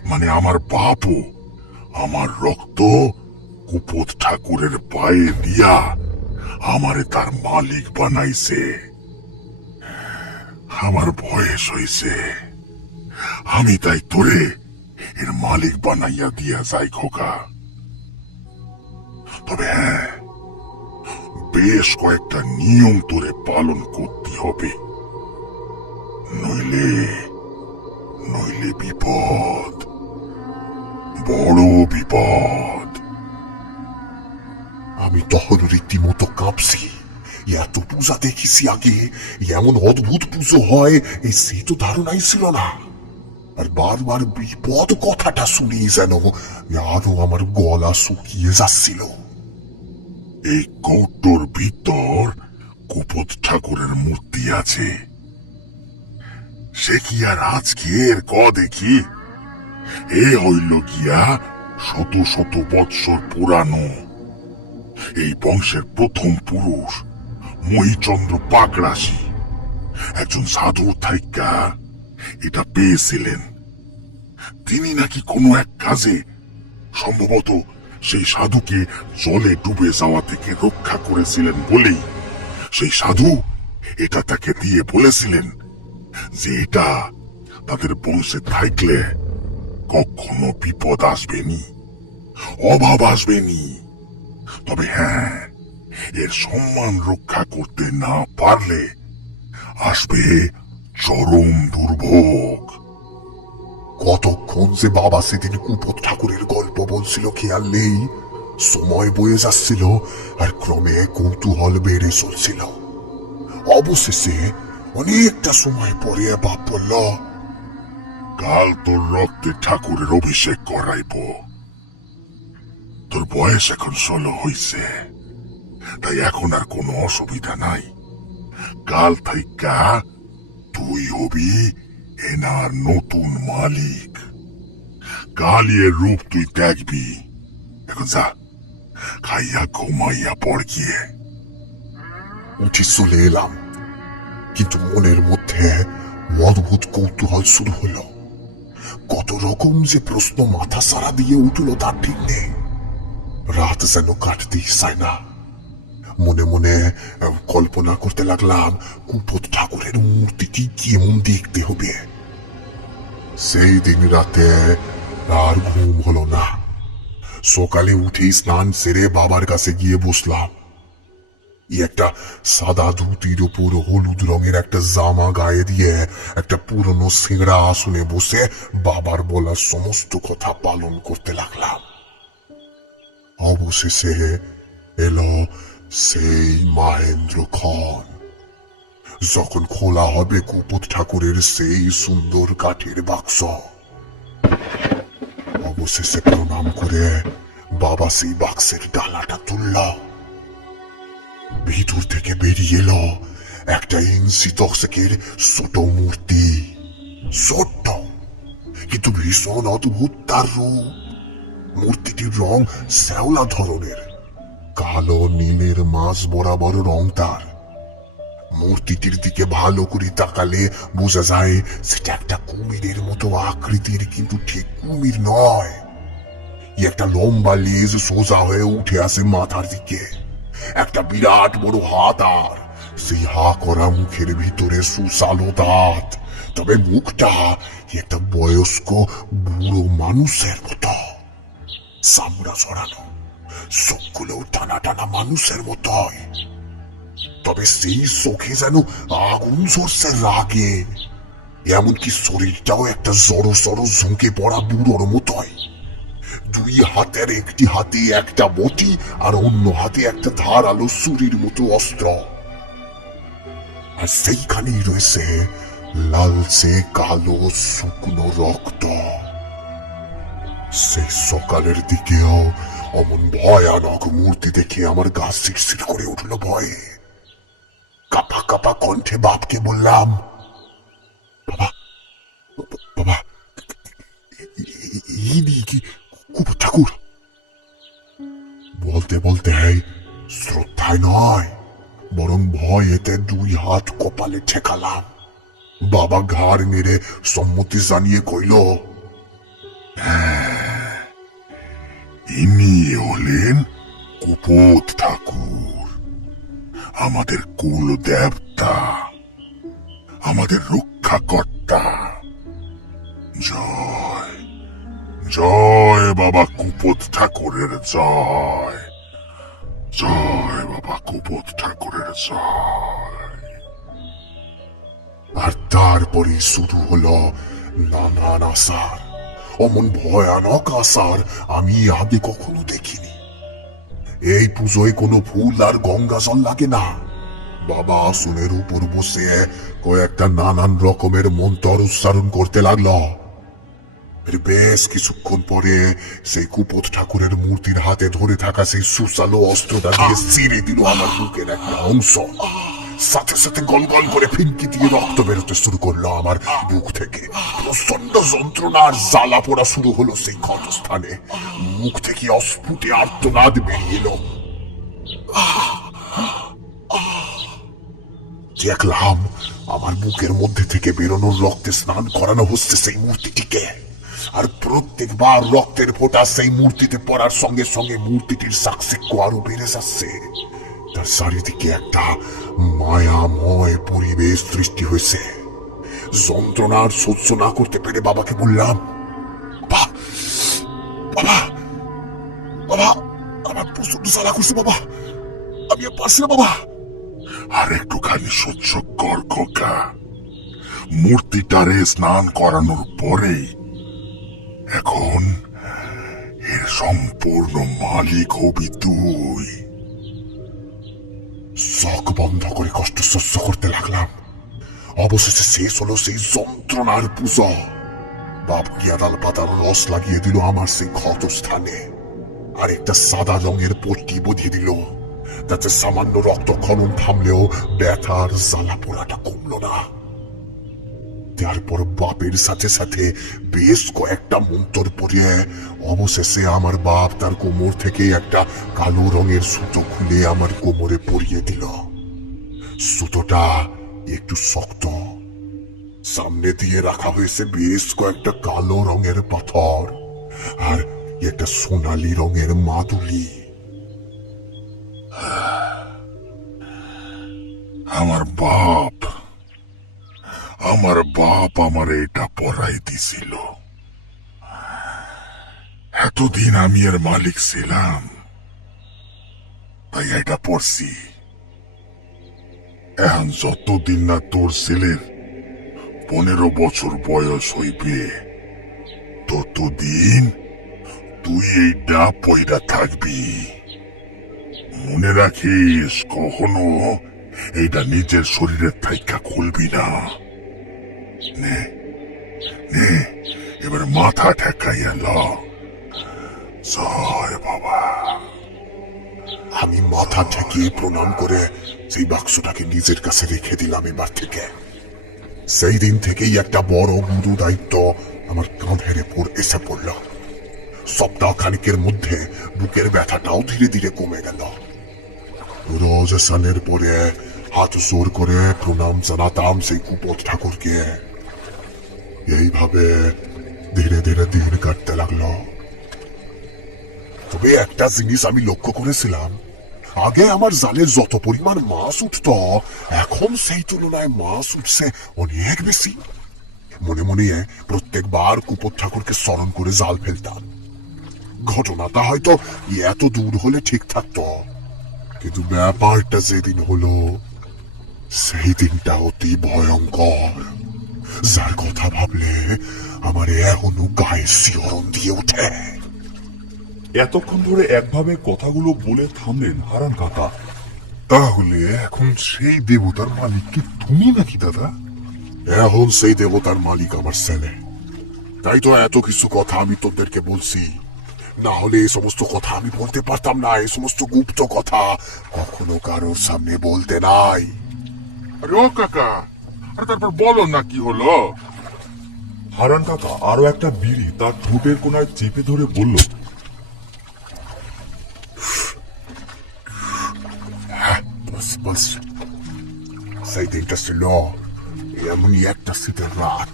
মানে আমার বাপও আমার রক্ত কুপদ ঠাকুরের পায়ে দিয়া আমারে তার মালিক বানাইছে। আমার বয়স হইছে, আমি তাই তোরে এর মালিক বানাইয়া দিয়া যাই খোকা। তবে হ্যাঁ, বেশ কয়েকটা নিয়ম তোরে পালন করতে হবে, নইলে নইলে বিপদ, বড় বিপদ। আমি তখন রীতিমতো কাঁপছি। এত পূজা দেখেছি আগে, এমন অদ্ভুত পুজো হয় এই সে তো ধারণাই ছিল না। আর বারবার বিপদ কথাটা শুনি যেন আরো আমার গলা শুকিয়ে যাচ্ছিল। এই কৌটোর ভিতর কুপদ ঠাকুরের মূর্তি আছে। সে কি আর আজকের দেখি, এ হইল গিয়া শত শত বৎসর পুরানো। এই বংশের প্রথম পুরুষ মহিচন্দ্র পাকরাশি একজন সাধুর থাইকা এটা পেয়েছিলেন। তিনি নাকি কোনো এক কাজে সম্ভবত সেই সাধুকে জলে ডুবে যাওয়া থেকে রক্ষা করেছিলেন বলেই সেই সাধু এটা তাকে দিয়ে বলেছিলেন যে এটা তাদের বংশে থাকলে কখনো বিপদ আসবেনি, অভাব আসবেনি। তবে হ্যাঁ, এর সম্মান রক্ষা করতে না পারলে আসবে চরম দুর্ভোগ। কতক্ষণ যে বাবা সেদিন কুপদ ঠাকুরের গল্প বলছিল খেয়াল নেই। সময় বয়ে যাচ্ছিল আর ক্রমে কৌতূহল বেড়ে চলছিল। অবশেষে অনেকটা সময় পরে বাপ বলল, কাল তোর রক্তে ঠাকুরের অভিষেক করাইব। তোর বয়স এখন 16 হইছে, তাই এখন আর কোনো অসুবিধা নাই। কাল থাইকা তুই হবি এনার নতুন মালিক। কালই এর রূপ তুই দেখবি। এখন যা, খাইয়া ঘুমাইয়া পড় গিয়ে। উঠে চলে এলাম, কিন্তু মনের মধ্যে অদ্ভুত কৌতূহল শুরু হলো। কত রকম যে প্রশ্ন মাথা সারা দিয়ে উঠল তার ঠিক নেই। রাত যেন কাটতেই চায় না। মনে মনে কল্পনা করতে লাগলাম কুপদ ঠাকুরের মূর্তিটি কেমন দেখতে হবে। সেই দিন রাতে আর ঘুম হলো না। সকালে উঠেই স্নান সেরে বাবার কাছে গিয়ে বসলাম। একটা সাদা ধুতির উপর হলুদ রঙের একটা জামা গায়ে দিয়ে একটা পুরনো সিংড়া আসনে বসে বাবার বলা সমস্ত কথা পালন করতে লাগলাম। অবশেষে এলো সেই মহেন্দ্রক্ষণ, যখন খোলা হবে কুপদ ঠাকুরের সেই সুন্দর কাঠের বাক্স। অবশেষে প্রণাম করে বাবা সেই বাক্সের ডালাটা তুলল। ভিতর থেকে বেরিয়ে এলো একটা ইঞ্চি দশেকের ছোট মূর্তি। ছোট্ট, কিন্তু ভীষণ অদ্ভুত তার রূপ। মূর্তিটির রং শ্যাওলা ধরনের, কালো নীলের মাঝ বরাবর রং তার। মূর্তিটির দিকে ভালো করে তাকালে বোঝা যায় সেটা একটা কুমিরের মতো আকৃতির, কিন্তু ঠিক কুমির নয়। একটা লম্বা লেজ সোজা হয়ে উঠে আসে মাথার দিকে, একটা বিরাট বড় হাত, আর সেই হা করা মুখের ভিতরে সুসালো দাঁত, তবে মুখটা একটা বয়স্ক বুড়ো মানুষের মতো, চামড়া ছড়ানো, চোখগুলো টানা টানা মানুষের মতোই, তবে সেই চোখে যেন আগুন ঝরছে রাগে, এমনকি শরীরটাও একটা জড়ো জড়ো ঝুঁকে পড়া বুড়োর মতোই। দুই হাতের একটি হাতে একটা বটি আর অন্য হাতে একটা ধারালো ছুরির মতো অস্ত্র, আর সেইখানেই রয়েছে লালচে কালো শুকনো রক্ত। সেই সকালের দিকেও অমন ভয়ানক মূর্তি দেখে আমার গা শিরশির করে উঠল ভয়ে। কাপা কাপা কণ্ঠে বাপকে বললাম, বাবা বাবা, ইনি কি কুকুর ঠাকুর? বলতে বলতে শ্রদ্ধায় নয় বরং ভয়েতে দুই হাত কপালে ঠেকালাম। বাবা ঘাড় নেড়ে সম্মতি জানিয়ে কইল, ইনি হলেন কুপোত ঠাকুর, আমাদের কুল দেবতা, আমাদের রক্ষাকর্তা। জয় জয় বাবা কুপোত ঠাকুরের জয়, জয় বাবা কুপোত ঠাকুরের জয়। আর তারপরে শুরু হলো নানান আসার, অমন ভয়ানক আসার আমি আগে কখনো দেখিনি। এই পুজোয় কোনো ফুল আর গঙ্গা জল লাগে না। বাবা আসনের উপর বসে কয়েকটা নানান রকমের মন্ত্র উচ্চারণ করতে লাগলো। এর বেশ কিছুক্ষণ পরে সেই কুপোত ঠাকুরের মূর্তির হাতে ধরে থাকা সেই সুসালো অস্ত্রটা দিয়ে ছিঁড়ে দিল আমার বুকের একটা অংশ। সাথে সাথে গলগল করে ফিনকি দিয়ে রক্ত বেরোতে শুরু করলো আমার বুক থেকে। প্রচন্ড যন্ত্রণা আর জ্বালা পোড়া শুরু হলো সেই ক্ষতস্থানে। মুখ থেকে অস্ফুটে আর্তনাদ বেরিয়ে এলো। দেখলাম আমার বুকের মধ্যে থেকে বেরোনোর রক্তে স্নান করানো হচ্ছে সেই মূর্তিটিকে, আর প্রত্যেকবার রক্তের ফোঁটা সেই মূর্তিতে পড়ার সঙ্গে সঙ্গে মূর্তিটির সাক্ষিক্য আরো বেড়ে যাচ্ছে। তার চারিদিকে একটা মায়াময় পরিবেশ সৃষ্টি হয়েছে। যন্ত্রণার সহ্য না করতে পেরে বাবাকে বললাম, বাবা বাবা বাবা, আমার প্রচন্ড জ্বালা করছে বাবা, আমি আর পারছি না বাবা। আর একটুখানি সহ্য কর খোকা, মূর্তিটারে স্নান করানোর পরেই এখন এর সম্পূর্ণ মালিক হবি তুই। চোখ বন্ধ করে কষ্ট সহ্য করতে লাগলাম। অবশেষে শেষ হলো সেই যন্ত্রণার পুজো। বাপ গিয়াদাল পাতার রস লাগিয়ে দিল আমার সেই ক্ষত স্থানে, আর একটা সাদা রঙের পট্টি বধিয়ে দিল। তাতে সামান্য রক্তক্ষরণ থামলেও ব্যথার জ্বালা পোড়াটা কমলো না। তারপর বাপের সাথে সাথে বেশ কয়েকটা মন্ত্র পড়িয়ে অবশেষে আমার বাপ তার কোমর থেকে একটা কালো রঙের সুতো খুলে আমার কোমরে পরিয়ে দিল। সুতোটা একটু শক্ত, সামনে দিয়ে রাখা হয়েছে বেশ কয়েকটা কালো রঙের পাথর আর একটা সোনালী রঙের মাদুলি। আমার বাপ আমার এটা পরাই দিছিল। এতদিন আমি এর মালিক ছিলাম, তাই এটা পড়ছি। এখন যতদিন না তোর ছেলের 15 বছর বয়স হইবে, ততদিন তুই এইটা পয়রা থাকবি। মনে রাখিস, কখনো এইটা নিজের শরীরের থাইকা খুলবি না। নে নে, এবার মাথা ঠেকাইয়া ল। জয় বাবা। আমি মাথা ঠেকিয়ে প্রণাম করে সেই বাক্সটাকে নিজের কাছে রেখে দিলাম। এবার থেকে সেই দিন থেকেই একটা বড় গুরু দায়িত্ব আমার কাঁধের উপর এসে পড়ল। সপ্তাহ খানিকের মধ্যে বুকের ব্যথাটাও ধীরে ধীরে কমে গেল। রোজ স্নানের পরে হাত জোর করে প্রণাম জানাতাম সেই কুপোত ঠাকুরকে। এইভাবে ধীরে ধীরে দিন কাটতে লাগলো। তবে একটা জিনিস আমি লক্ষ্য করেছিলাম, আগে আমার জালে যত পরিমাণ মাছ উঠত, এখন সেই তুলনায় মাছ উঠছে অনেক বেশি। মনে মনে প্রত্যেকবার কুপর ঠাকুরকে স্মরণ করে জাল ফেলতাম। ঘটনাটা হয়তো এত দূর হলে ঠিক থাকতো, কিন্তু ব্যাপারটা যেদিন হলো সেই দিনটা অতি ভয়ঙ্কর, যার কথা ভাবলে আমার এখনো গায়ে শিহরণ দিয়ে ওঠে। এতক্ষণ ধরে একভাবে কথাগুলো বলে থামলেন হারান কাকা। তাহলে এখন সেই দেবতার মালিক কি তুমি নাকি দাদা? এখন সেই দেবতার মালিক আমার ছেলে। তাই তো এত কিছু কথা আমি তোদেরকে বলছি, না হলে এই সমস্ত কথা আমি বলতে পারতাম না। এই সমস্ত গুপ্ত কথা কখনো কারোর সামনে বলতে নাই। আরে ও কাকা, আরে তারপর বলো না কি হলো? হারান কাকা আরো একটা বিড়ি তার ঠোঁটের কোনায় চেপে ধরে বলল, বস বস, সেই দিনটা ছিল এমনই একটা শীতের রাত।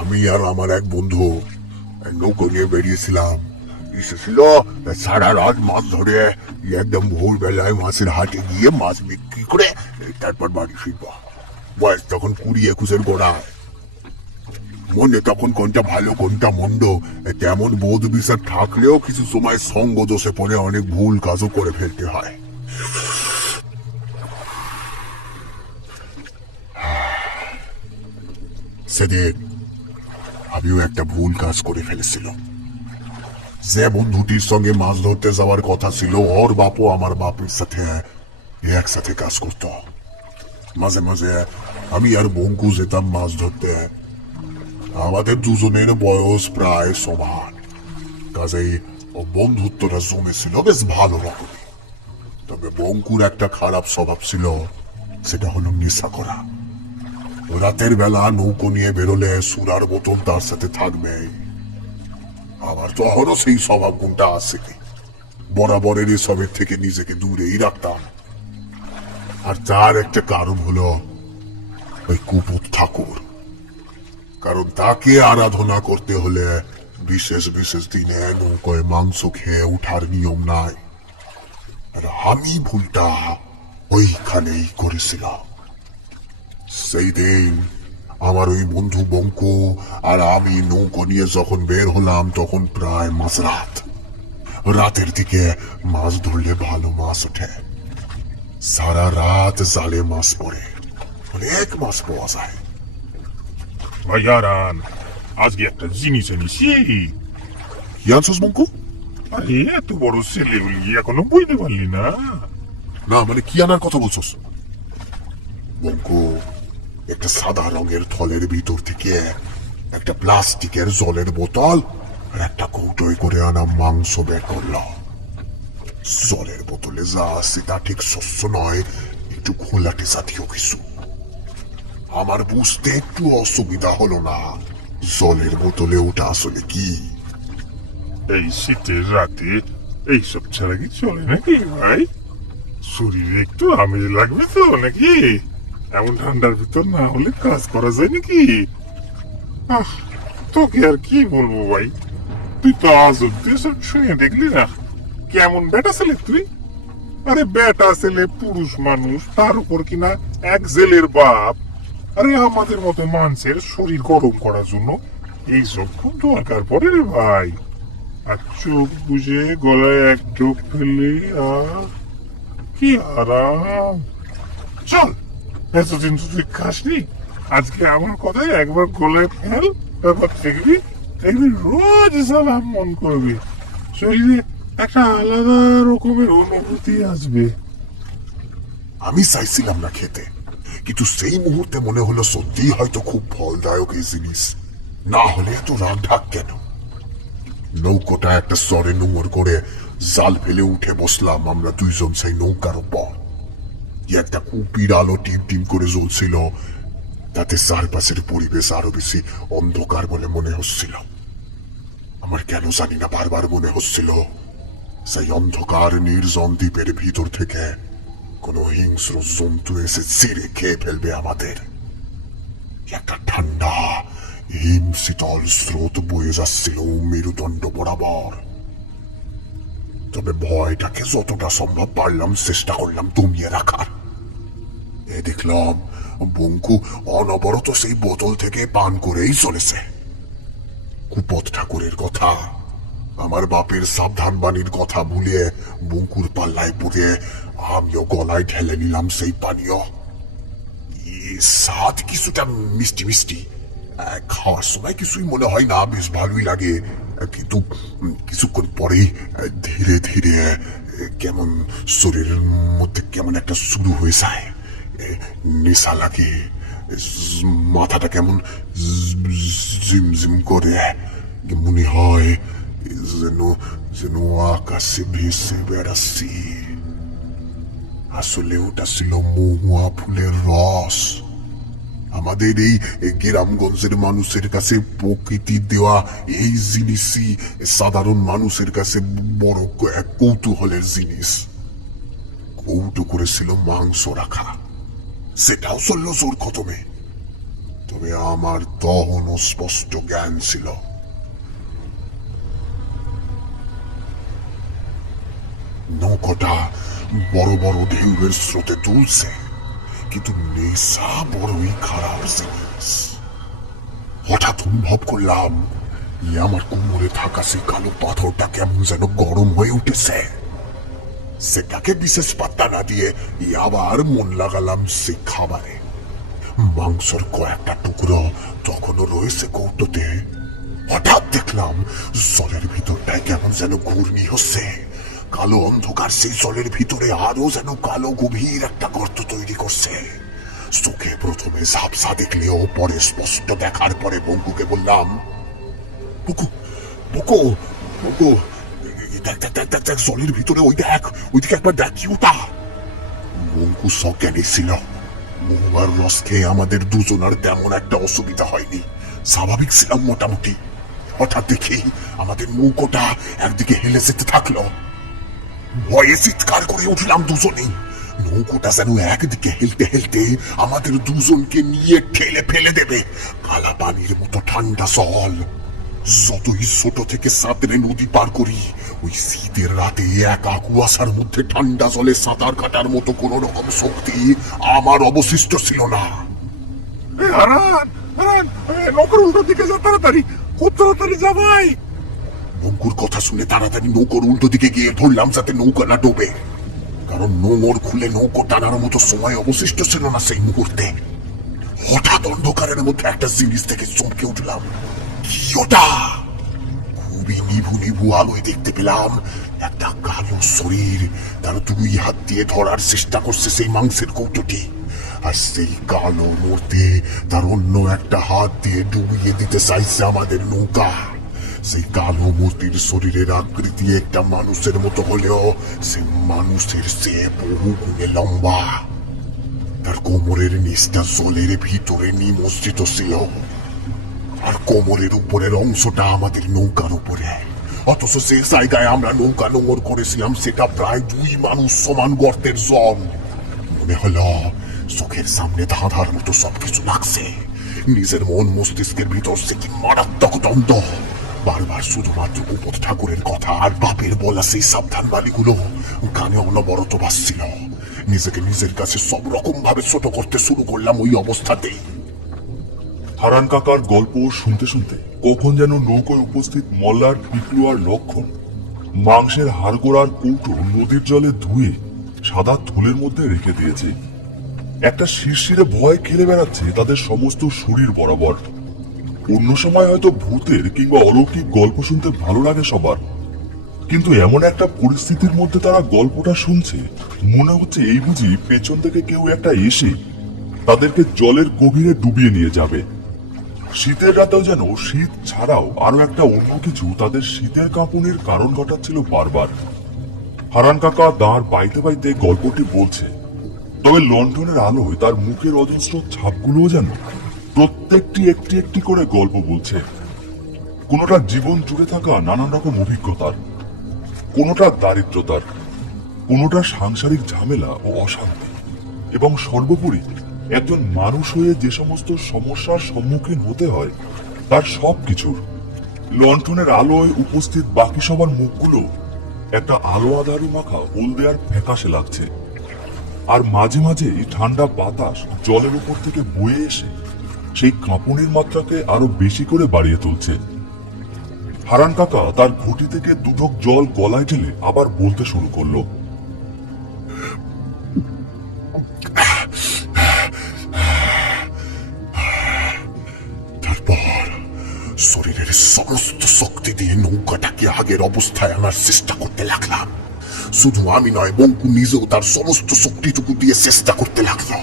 আমি আর আমার এক বন্ধু নৌকো নিয়ে বেরিয়েছিলাম। এসেছিল সারা রাত মাছ ধরে, একদম ভোরবেলায় মাছের হাটে গিয়ে মাছ বিক্রি করে তারপর বাড়ি ফিরব। বয়স তখন 20-21 গোড়ায়। মনে তখন কোনটা ভালো কোনটা মন্দ তেমন বোধ বিচার থাকলেও কিছু সময় সঙ্গ দোষে পড়ে অনেক ভুল কাজও করে ফেলতে হয়। সেদিন আমিও একটা ভুল কাজ করে ফেলেছিল। যে বন্ধুটির সঙ্গে মাছ ধরতে যাওয়ার কথা ছিল, ওর বাপও আমার বাপের সাথে একসাথে কাজ করত। মাঝে মাঝে আমি আর বঙ্কু যেতাম মাছ ধরতে। আমাদের দুজনের বয়স প্রায় সমান, কাজেই ও বন্ধুত্বটা জমেছিল বেশ ভালো রকমই। তবে বঙ্কুর একটা খারাপ স্বভাব ছিল, সেটা হলো নেশা করা। রাতের বেলা নৌকো নিয়ে বেরোলে সুরার বোতল তার সাথে থাকবেই। আমার তো এখনো সেই স্বভাব গুণটা আসেনি। বরাবরের এসবের থেকে নিজেকে দূরেই রাখতাম। আর তার একটা কারণ হলো ওই কুপুত ঠাকুর। কারণ তাকে আরাধনা করতে হলে বিশেষ বিশেষ দিনে নৌকায় মাংস খেয়ে উঠার নিয়ম নাই। আর আমি ভুলটা ওইখানেই করেছিলাম। সেই দিন আমার ওই বন্ধু বঙ্কু আর আমি নৌকো নিয়ে যখন বের হলাম তখন প্রায় মাঝরাত। রাতের দিকে মাছ ধরলে ভালো মাছ ওঠে। সারা রাত জালে মাছ পড়ে, অনেক মাছ পাওয়া যায়। ভাই হারান, আজকে একটা জিনিস এনেছি। কি আনছস বঙ্কু? আরে এত বড় ছেলে হলি এখনো বুঝতে পারলি না? না মানে কি আনার কথা বলছস? বঙ্কু একটা সাদা রঙের থলের ভিতর থেকে একটা প্লাস্টিকের জলের বোতল আর একটা কৌটোয় করে আনা মাংস বের করল। জলের বোতলে যা আছে তা ঠিক শস্য নয়, একটু ঘোলাটে জাতীয় কিছু। আমার বুঝতে একটু অসুবিধা হলো না জলের বোতলে ওটা আসলে কি। এই শীতের রাতে এইসব ছাড়া কি চলে নাকি ভাই? শরীরে একটু আমেজ লাগবে তো নাকি? এমন ঠান্ডার ভিতর না হলে কাজ করা যায় নাকি? আহ, তোকে আর কি বলবো ভাই, তুই তো আজ অব্দি সব শুনে দেখলি না কেমন বেটা ছেলে তুই। আরে বেটা ছেলে পুরুষ মানুষ, তার উপর কিনা এক জেলের বাপ। আরে আমাদের মতো মানুষের শরীর গরম করার জন্য এইসব খুব দরকার পড়ে রে ভাই। আর চোখ বুঝে গলায় এক ঢোক ফেললে কি আরাম। চল, এতদিন তো তুই খাসনি, আজকে আমার কথায় একবার গলায় ফেল, ব্যাপার দেখবি দেখবি রোজ সালাম মন করবি, শরীরে একটা আলাদা রকমের অনুভূতি আসবে। আমি চাইছিলাম না খেতে, কিন্তু সেই মুহূর্তে মনে হলো সত্যি হয়তো খুব ফলদায়ক এই জিনিস। না হলে এত রাগ ঢাক কেন? নৌকোটা একটা স্তরে নোংর করে জাল ফেলে উঠে বসলাম আমরা দুইজন সেই নৌকার উপর। একটা কুপির আলো টিম টিম করে জ্বলছিল, তাতে চারপাশের পরিবেশ আরো বেশি অন্ধকার বলে মনে হচ্ছিল। আমার কেন জানি না বারবার মনে হচ্ছিল সেই অন্ধকার নির্জন দ্বীপের ভিতর থেকে কোনো হিংস্র জন্তু এসে ছিঁড়ে খেয়ে ফেলবে আমাদের। একটা ঠান্ডা হিমশীতল স্রোত বয়ে যাচ্ছিল মেরুদণ্ড বরাবর। তবে ভয়টাকে যতটা সম্ভব পারলাম চেষ্টা করলাম দমিয়ে রাখার। এ দেখলাম বঙ্কু অনবরত সেই বোতল থেকে পান করেই চলেছে। কুপত ঠাকুরের কথা, আমার বাপের সাবধান বাণীর কথা ভুলে বঙ্কুর পাল্লায় পড়ে আমিও গলায় ঢেলে নিলাম সেই পানীয়। স্বাদ কিছুটা মিষ্টি মিষ্টি, খাওয়ার সময় কিছুই মনে হয় না, বেশ ভালোই লাগে। কিন্তু কিছুক্ষণ পরেই ধীরে ধীরে কেমন শরীরের মধ্যে কেমন একটা শুরু হয়ে যায়, নেশা লাগে, মাথাটা কেমন ঝিমঝিম করে, মনে হয় যেন যেন আকাশে ভেসে বেড়াচ্ছি। আসলে ওটা ছিল মহুয়া ফুলের রস। আমাদের এই গ্রামগঞ্জের মানুষের কাছে প্রকৃতি দেওয়া এই জিনিসই সাধারণ মানুষের কাছে বড় এক কৌতূহলের জিনিস। কৌটো করেছিল মাংস রাখা, সেটাও চলল জোর খতমে। তবে আমার তখন স্পষ্ট জ্ঞান ছিল, নৌকোটা বড় বড় ঢেউয়ের স্রোতে তুলছে, কিন্তু নেশা বড়ই খারাপ জিনিস। হঠাৎ অনুভব করলাম আমার কোমরে থাকা সেই কালো পাথরটা কেমন যেন গরম হয়ে উঠেছে। সেটাকে বিশেষ পাত্তা না দিয়ে আবার মন লাগালাম সেই খাবারে। মাংসর কয়েকটা টুকরো তখনও রয়েছে কৌটোতে। হঠাৎ দেখলাম জলের ভিতরটায় কেমন যেন ঘূর্ণি হচ্ছে। কালো অন্ধকার সেই জলের ভিতরে আরো যেন কালো গভীর একটা গর্ত তৈরি করছে। চোখে প্রথমে ঝাপসা দেখলেও পরে স্পষ্ট দেখার পরে বঙ্কুকে বললাম, বুকু বুকু বুকু, দেখ দেখ দেখ দেখ দেখ, জলের ভিতরে ওই দেখ, ওইদিকে একবার দেখ কি ওটা। বঙ্কু সজ্ঞানী ছিল। মহুয়ার রস খেয়ে আমাদের দুজনার তেমন একটা অসুবিধা হয়নি, স্বাভাবিক ছিলাম মোটামুটি। হঠাৎ দেখি আমাদের নৌকোটা একদিকে হেলে যেতে থাকলো। ভয়ে চিৎকার করে উঠলাম দুজনেই। নৌকোটা যেন একদিকে হেলতে হেলতে আমাদের দুজনকে নিয়ে ঠেলে ফেলে দেবে। কালা পানির মতো ঠান্ডা জল। যতই ছোট থেকে সাঁতরে নদী পার করি, ওই শীতের রাতে একা কুয়াশার মধ্যে ঠান্ডা জলে সাঁতার কাটার মতো কোন রকম শক্তি আমার অবশিষ্ট ছিল না। হারান হারান, নৌকার উল্টো দিকে যা, তাড়াতাড়ি, খুব তাড়াতাড়ি যা ভাই। বঙ্কুর কথা শুনে তাড়াতাড়ি নৌকোর উল্টো দিকে গিয়ে ধরলাম যাতে নৌকা না ডোবে, কারণ নোঙর খুলে নৌকো টানার মতো সময় অবশিষ্ট ছিল না সেই মুহূর্তে। হঠাৎ অন্ধকারের মধ্যে একটা জিনিস থেকে চমকে উঠলাম। কি ওটা? খুবই নিভু নিভু আলোয় দেখতে পেলাম একটা কালো শরীর তার দুই হাত দিয়ে ধরার চেষ্টা করছে সেই মাংসের কৌটোটি, আর সেই কালো মূর্তি তার অন্য একটা হাত দিয়ে ডুবিয়ে দিতে চাইছে আমাদের নৌকা। সেই কালো মূর্তির শরীরের আকৃতি একটা মানুষের মতো হলেও সে মানুষের চেয়ে বহু গুণে লম্বা। তার কোমরের নিচটা জলের ভিতরে নিমজ্জিত ছিল, আর কোমরের উপরের অংশটা আমাদের নৌকার উপরে। অথচ সে জায়গায় আমরা নৌকা নোঙর করেছিলাম সেটা প্রায় 2 মানুষ সমান গর্তের জল। মনে হলো চোখের সামনে ধাঁধার মতো সবকিছু লাগছে। নিজের মন মস্তিষ্কের ভিতর সে কি মারাত্মক দ্বন্দ্ব। বারবার শুধুমাত্র উপত ঠাকুরের কথা আর বাপের বলা সেই সাবধান বাণীগুলো কানে অনবরত বাজছিল। নিজেকে নিজের কাছে সব রকম ভাবে ছোট করতে শুরু করলাম ওই অবস্থাতেই। হারান কাকার গল্প শুনতে শুনতে কখন যেন নৌকোয় উপস্থিত মল্লার পিকলু আর লক্ষণ মাংসের হাড়গোড়ার কৌটো নদীর জলে ধুয়ে সাদা থলের মধ্যে রেখে দিয়েছে। একটা শিরশিরে ভয় খেলে বেড়াচ্ছে তাদের সমস্ত শরীর বরাবর। অন্য সময় হয়তো ভূতের কিংবা অলৌকিক গল্প শুনতে ভালো লাগে সবার, কিন্তু এমন একটা পরিস্থিতির মধ্যে তারা গল্পটা শুনছে, মনে হচ্ছে এই বুঝি পেছন থেকে কেউ একটা এসে তাদেরকে জলের গভীরে ডুবিয়ে নিয়ে যাবে। শীতের রাতেও যেন শীত ছাড়াও আরো একটা অন্য কিছু তাদের শীতের কাঁপুনির কারণ ঘটাচ্ছিল বারবার। হারান কাকা দাঁড় বাইতে বাইতে গল্পটি বলছে, তবে লন্ডনের আলোয় তার মুখের অজস্র ছাপগুলোও যেন প্রত্যেকটি একটি একটি করে গল্প বলছে। কোনোটা জীবন জুড়ে থাকা নানান রকম অভিজ্ঞতার, কোনোটা দারিদ্রতার, কোনোটা সাংসারিক ঝামেলা ও অশান্তি, এবং সর্বোপরি একজন মানুষ হয়ে যে সমস্ত সমস্যার সম্মুখীন হতে হয় তার সবকিছুর। লণ্ঠনের আলোয় উপস্থিত বাকি সবার মুখগুলো একটা আলো আধারি মাখা হলদে আর ফ্যাকাশে লাগছে। আর মাঝে মাঝে ঠান্ডা বাতাস জলের উপর থেকে বয়ে এসে সেই কাঁপুনির মাত্রাকে আরো বেশি করে বাড়িয়ে তুলছে। হারান কাকা তার ঘটি থেকে দুধক জল গলায় ঢেলে আবার বলতে শুরু করলো। তারপর শরীরের সমস্ত শক্তি দিয়ে নৌকাটাকে আগের অবস্থায় আনার চেষ্টা করতে লাগলাম। শুধু আমি নয়, বঙ্কু নিজেও তার সমস্ত শক্তিটুকু দিয়ে চেষ্টা করতে লাগলো।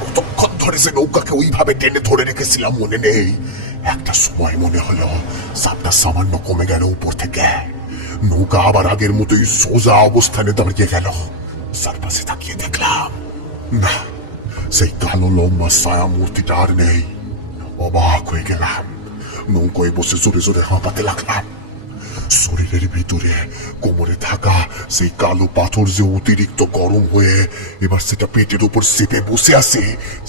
কতক্ষণ ধরে যে নৌকাকে ওইভাবে টেনে ধরে রেখেছিলাম মনে নেই। একটা সময় মনে হলো চাপটা সামান্য কমে গেল উপর থেকে। নৌকা আবার আগের মতোই সোজা অবস্থানে দাঁড়িয়ে গেল। চারপাশে তাকিয়ে দেখলাম, না, সেই কালো লম্বা ছায়া মূর্তিটা আর নেই। অবাক হয়ে গেলাম। নৌকায় বসে জোরে জোরে হাঁপাতে লাগলাম। শরীরের ভিতরে কোমরে থাকা সেই কালো পাথর যে অতিরিক্ত গরম হয়ে এবার সেটা পেটের উপর চেপে বসে আছে,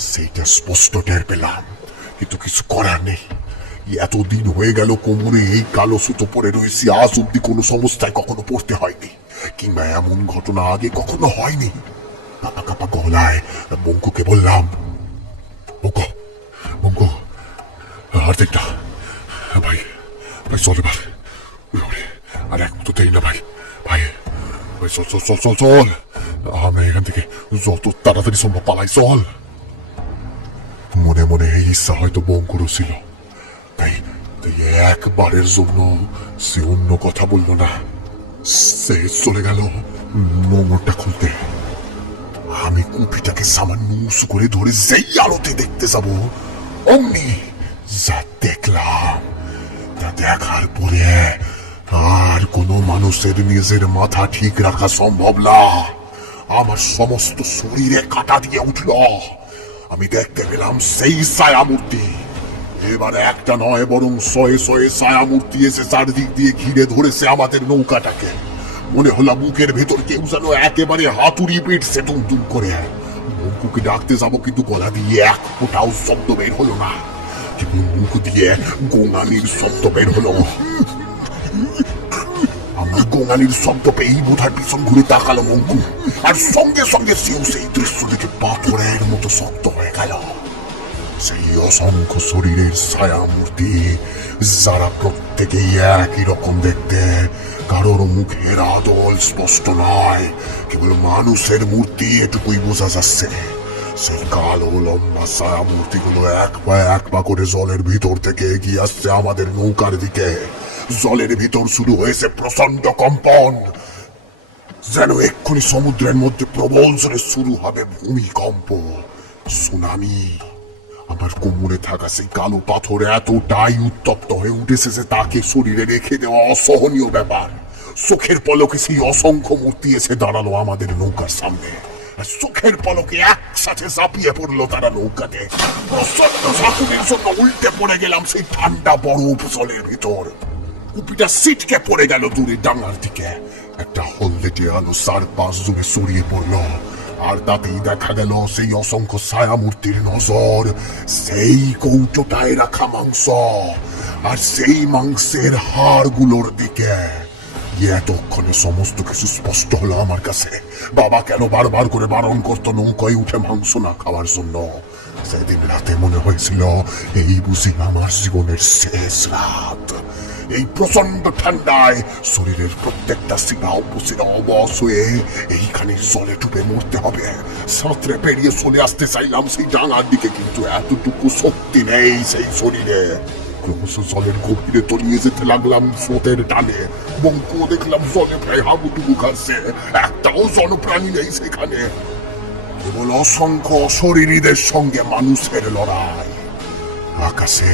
সেইটা স্পষ্ট টের পেলাম। কিন্তু কিছু করার নেই। এতদিন হয়ে গেল কোমরে এই কালো সুতো পরে রয়েছি, আজ অব্দি কোনো সমস্যায় কখনো পড়তে হয়নি, কিংবা এমন ঘটনা আগে কখনো হয়নি। কাপা কাপা গলায় বঙ্কুকে বললাম, বঙ্কু, বঙ্কু, আর দেখটা ভাই, ভাই চল এবার। আর এক তো দেই না ভাই, ভাই, ভাই চল চল চল চল চল, আমরা এখান থেকে যত তাড়াতাড়ি সম্ভব পালাই চল। মনে মনে এই ইচ্ছা হয়তো বঙ্কুরও ছিল, তাই তাই একবারের জন্য সে অন্য কথা বলল না। সে চলে গেল মোমরটা খুলতে। আমি কুপিটাকে সামান্য উঁচু করে ধরে যেই আলোতে দেখতে যাব, অমনি যা দেখলাম তা দেখার পরে আর কোনো মানুষের নিজের মাথা ঠিক রাখা সম্ভব না। আমার সমস্ত শরীরে কাটা দিয়ে উঠল। আমি দেখতে পেলাম সেই ছায়ামূর্তি। এবার একটা নয়, বরং শয়ে শয়ে ছায়ামূর্তি এসে চারদিক দিয়ে ঘিরে ধরেছে আমাদের নৌকাটাকে। মনে হলো বুকের ভেতর কেউ যেন একেবারে হাতুড়ি পিটছে টুমটুম করে। বঙ্কুকে ডাকতে যাবো, কিন্তু গলা দিয়ে এক ফোঁটাও শব্দ বের হলো না। কেবল মুখ দিয়ে গোঙানির শব্দ বের হলো। আমার গোঙানির শব্দ পেয়েই বোধহয় পিছন ঘুরে তাকালো বঙ্কু, আর সঙ্গে সঙ্গে সেও সেই দৃশ্য দেখে পাথরের মতো শক্ত হয়ে গেল। সেই অসংখ্য শরীরের ছায়া মূর্তি, যারা প্রত্যেকেই একই রকম দেখতে, কারোর মুখের আদল স্পষ্ট নয়, কেবল মানুষের মূর্তি এটুকুই বোঝা যাচ্ছে। সেই কালো লম্বা ছায়া মূর্তিগুলো এক পা করে জলের ভিতর থেকে এগিয়ে আসছে আমাদের নৌকার দিকে। জলের ভিতর শুরু হয়েছে প্রচন্ড কম্পন, যেন এক্ষুনি সমুদ্রের মধ্যে প্রবল জোরে শুরু হবে ভূমিকম্প, সুনামি। আমার কোমরে থাকা সেই কালো পাথর এতটাই উত্তপ্ত হয়ে উঠেছে যে তাকে শরীরে রেখে দেওয়া অসহনীয় ব্যাপার। চোখের পলকে সেই অসংখ্য মূর্তি এসে দাঁড়ালো আমাদের নৌকার সামনে। আর চোখের পলকে একসাথে চাপিয়ে পড়লো তারা নৌকাতে। প্রচন্ড ঝাঁকুনির জন্য উল্টে পড়ে গেলাম সেই ঠান্ডা বরফ জলের ভিতর। কুপিটা ছিটকে পড়ে গেল দূরে ডাঙার দিকে। একটা হলদেটে আলো চারপাশ জুড়ে ছড়িয়ে পড়লো, আর তাতেই দেখা গেল সেই অসংখ্য ছায়ামূর্তির নজর সেই কৌটোটায় রাখা মাংস আর সেই মাংসের হাড়গুলোর দিকে। এতক্ষণে সমস্ত কিছু স্পষ্ট হলো আমার কাছে। বাবা কেন বারবার করে বারণ করতো নৌকায় উঠে মাংস না খাওয়ার জন্য। সেদিন রাতে মনে হয়েছিল এই বুঝি আমার জীবনের শেষ রাত। এই প্রচন্ড ঠান্ডায় শরীরের প্রত্যেকটা শিরা উপশিরা অবশ হয়ে এইখানে জলে ডুবে মরতে হবে। সাঁতরে পেরিয়ে চলে আসতে চাইলাম সেই ডাঙার দিকে, কিন্তু এতটুকু শক্তি নেই সেই শরীরে। ক্রমশ জলের গভীরে তলিয়ে যেতে লাগলাম স্রোতের টানে। বঙ্কু দেখলাম জলে প্রায় হাবুডুবু খাচ্ছে। একটাও জনপ্রাণী নেই সেখানে, কেবল অসংখ্য অশরীরীদের সঙ্গে মানুষের লড়াই। আকাশে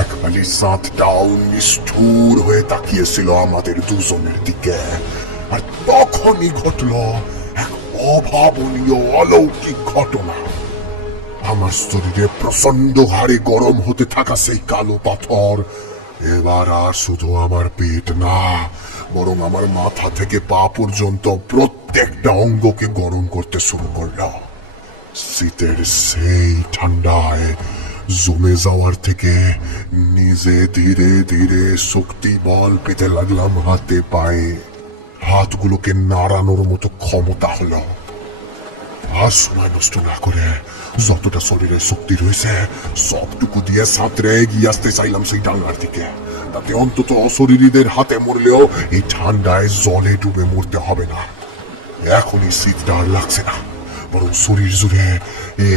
এক বালি চাঁদটাও নিষ্ঠুর হয়ে তাকিয়েছিল আমাদের দুজনের দিকে। আর তখনই ঘটল এক অভাবনীয় অলৌকিক ঘটনা। আমার শরীরে প্রচন্ড হারে গরম হতে থাকা সেই কালো পাথর এবার আর শুধু আমার পেট না, বরং আমার মাথা থেকে পা পর্যন্ত প্রত্যেকটা অঙ্গকে গরম করতে শুরু করল। শীতের সেই ঠান্ডায় জমে যাওয়ার থেকে নিজে ধীরে ধীরে শক্তি বল পেতে লাগলাম হাতে পায়ে। হাতগুলোকে নাড়ানোর মতো ক্ষমতা হলো। আর সময় নষ্ট না করে যতটা শরীরে শক্তি রয়েছে সবটুকু দিয়ে সাঁতরে এগিয়ে আসতে চাইলাম সেই ডাঙ্গার দিকে। তাতে অন্তত অশরীরীদের হাতে মরলেও এই ঠান্ডায় জলে ডুবে মরতে হবে না। এখনই শীতটা আর লাগছে না, বরং শরীর জুড়ে এই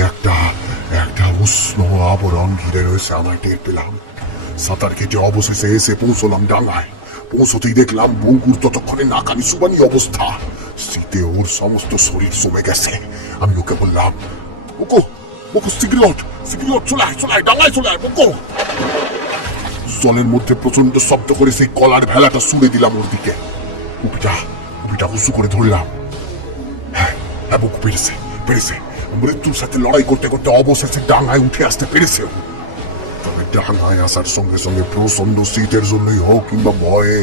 একটা উষ্ণ আবরণ ঘিরে রয়েছে আমায় টের পেলাম। সাঁতার কেটে অবশেষে এসে পৌঁছলাম ডাঙ্গায়। পৌঁছতেই দেখলাম বঙ্কুর ততক্ষণে নাকানি সুবানি অবস্থা। শীতে ওর সমস্ত শরীর জমে গেছে। আমি ওকে বললাম, বকু বকু সিগারেট চলে ডাঙ্গায় চলে আয় বকু। জলের মধ্যে প্রচন্ড শব্দ করে সেই কলার ভেলাটা ছুড়ে দিলাম ওর দিকে। কুপিটা উঁচু করে ধরলাম। হ্যাঁ বুকু পেরেছে। মৃত্যুর সাথে লড়াই করতে করতে অবশেষে ডাঙ্গায় উঠে আসতে পেরেছে। তবে ডাঙ্গায় আসার সঙ্গে সঙ্গে প্রচন্ড শীতের জন্যই হোক কিংবা ভয়ে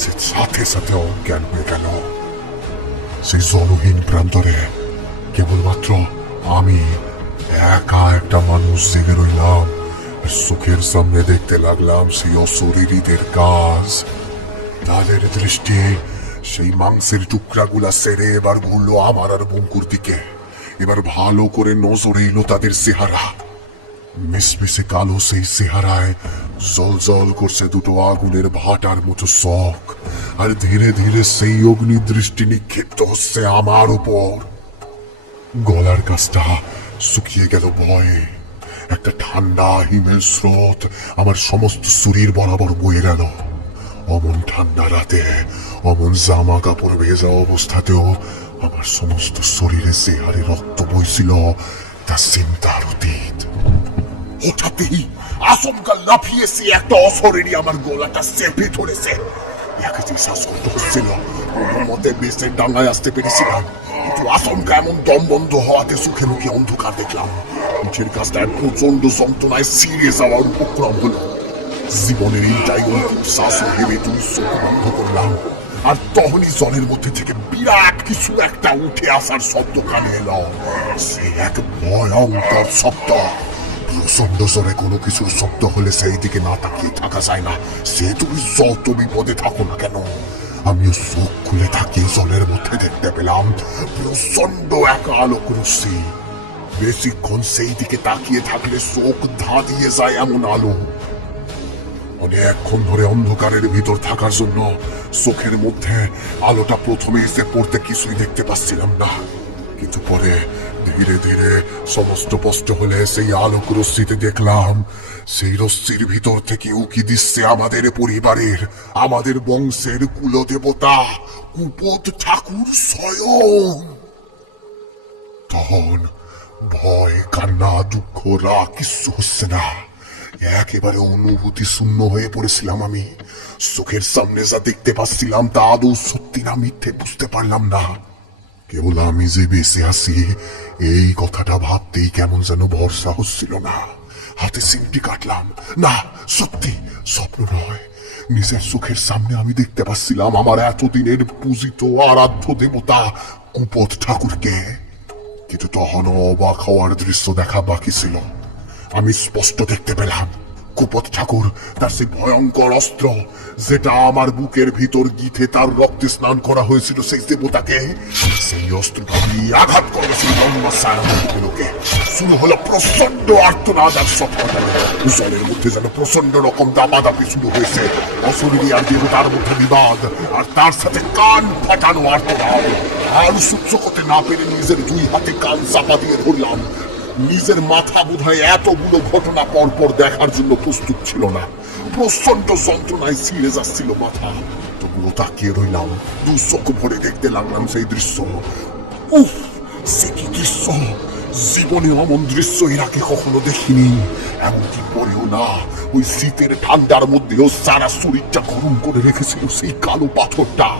সে সাথে সাথে অজ্ঞান হয়ে গেল। সেই জলহীন প্রান্তরে কেবলমাত্র আমি একা একটা মানুষ জেগে রইলাম। চোখের সামনে দেখতে লাগলাম সেই অশরীরীদের কাজ। তাদের দৃষ্টি সেই মাংসের টুকরাগুলা সেরে এবার ঘুরলো আমার আর বঙ্কুর দিকে। এবার ভালো করে নজরে এলো তাদের চেহারা। মিশমিশে কালো সেই চেহারায় জল করছে দুটো আগুনের ভাটার মতো শখ। আর ধীরে ধীরে সেই অগ্নি দৃষ্টি নিক্ষিপ্ত হচ্ছে আমার উপর। গলার কাছটা শুকিয়ে গেল ভয়ে। একটা ঠান্ডা হিমেল স্রোত আমার সমস্ত শরীর বরাবর বয়ে গেল। অমন ঠান্ডা রাতে অমন জামা কাপড় ভেজা অবস্থাতেও আমার সমস্ত শরীরে যে হারে রক্ত বইছিল তা চিন্তার অতীত। হঠাৎই আচমকা লাফিয়েছি একটা অশরীরী আমার গলাটা চেপে ধরেছে। একে শ্বাসকষ্ট হচ্ছিল, কোনো মতে বেঁচে ডাঙ্গায় আসতে পেরেছিলাম, কিন্তু আচমকা এমন দম বন্ধ হওয়াতে সুখে মুখে অন্ধকার দেখলাম। পিঠের কাছটায় প্রচন্ড যন্ত্রণায় ছিঁড়ে যাওয়ার উপক্রম হলো। জীবনের এইটাই অন্তিম শ্বাস ভেবে দুই চোখ বন্ধ করলাম। আর তখনই জলের মধ্যে থেকে বিরাট কিছু একটা উঠে আসার শব্দ কানে এলো। সে এক ভয়ঙ্কর শব্দ। প্রচন্ড জোরে কোনো কিছুর শব্দ হলে সেই দিকে না তাকিয়ে থাকা যায় না, সে তুমি যত বিপদে থাকো না কেন। আমিও চোখ খুলে তাকিয়ে জলের মধ্যে দেখতে পেলাম প্রচন্ড এক আলোক রশ্মি। বেশিক্ষণ সেই দিকে তাকিয়ে থাকলে চোখ ধাঁধিয়ে যায় এমন আলো। অনেকক্ষণ ধরে অন্ধকারের ভিতর থাকার জন্য চোখের মধ্যে আলোটা প্রথমে এসে পড়তে কিছুই দেখতে পাচ্ছিলাম না, কিন্তু পরে ধীরে ধীরে সমস্ত স্পষ্ট হলে সেই আলোক রশ্মিতে দেখলাম সেই রশ্মির ভিতর থেকে উকি দিচ্ছে আমাদের পরিবারের, আমাদের বংশের কুলদেবতা কুপদ ঠাকুর স্বয়ং। তখন ভয়, কান্না, দুঃখ, রাগ কিছু হচ্ছে না, একেবারে অনুভূতি শূন্য হয়ে পড়েছিলাম আমি। চোখের সামনে যা দেখতে পাচ্ছিলাম তা আদৌ সত্যি না মিথ্যে বুঝতে পারলাম না। কেবল আমি যে বেঁচে আছি এই কথাটা ভাবতেই কেমন যেন ভরসা হচ্ছিল না। হাতে সিমটি কাটলাম, না সত্যি স্বপ্ন নয়, নিজের চোখের সামনে আমি দেখতে পাচ্ছিলাম আমার এতদিনের পূজিত আরাধ্য দেবতা কুপদ ঠাকুরকে। কিন্তু তখনও অবাক হওয়ার দৃশ্য দেখা বাকি ছিল। আমি স্পষ্ট দেখতে পেলাম কুপদ ঠাকুর তার সেই ভয়ঙ্কর অস্ত্র, যেটা আমার বুকের ভিতর গিথে তার রক্তে স্নান করা হয়েছিল সেই দেবতাকে, সেই অস্ত্রটা আঘাত করেছিল লম্বাকে। শুরু হলো প্রচন্ড আর্তনাদ আর সৎকার। জলের মধ্যে যেন প্রচন্ড রকম দাপাদাপি শুরু হয়েছে। অশরীরী আর দেবতার মধ্যে বিবাদ, আর তার সাথে কান ফাটানো আর্তনাদ। আর সহ্য করতে না পেরে নিজের দুই হাতে কান চাপা দিয়ে ধরলাম। নিজের মাথা বোধহয় এতগুলো ঘটনা পরপর দেখার জন্য প্রস্তুত ছিল না। প্রচন্ড যন্ত্রণায় ছিঁড়ে যাচ্ছিল মাথা, তবুও তাকিয়ে রইলাম। দু চোখ ভরে দেখতে লাগলাম সেই দৃশ্য। উফ, সে কি দৃশ্য! জীবনে অমন দৃশ্য এর আগে কখনো দেখিনি। এমনকি পরেও না, ওই শীতের ঠান্ডার মধ্যেও সারা শরীরটা গরম করে রেখেছিল সেই কালো পাথরটা।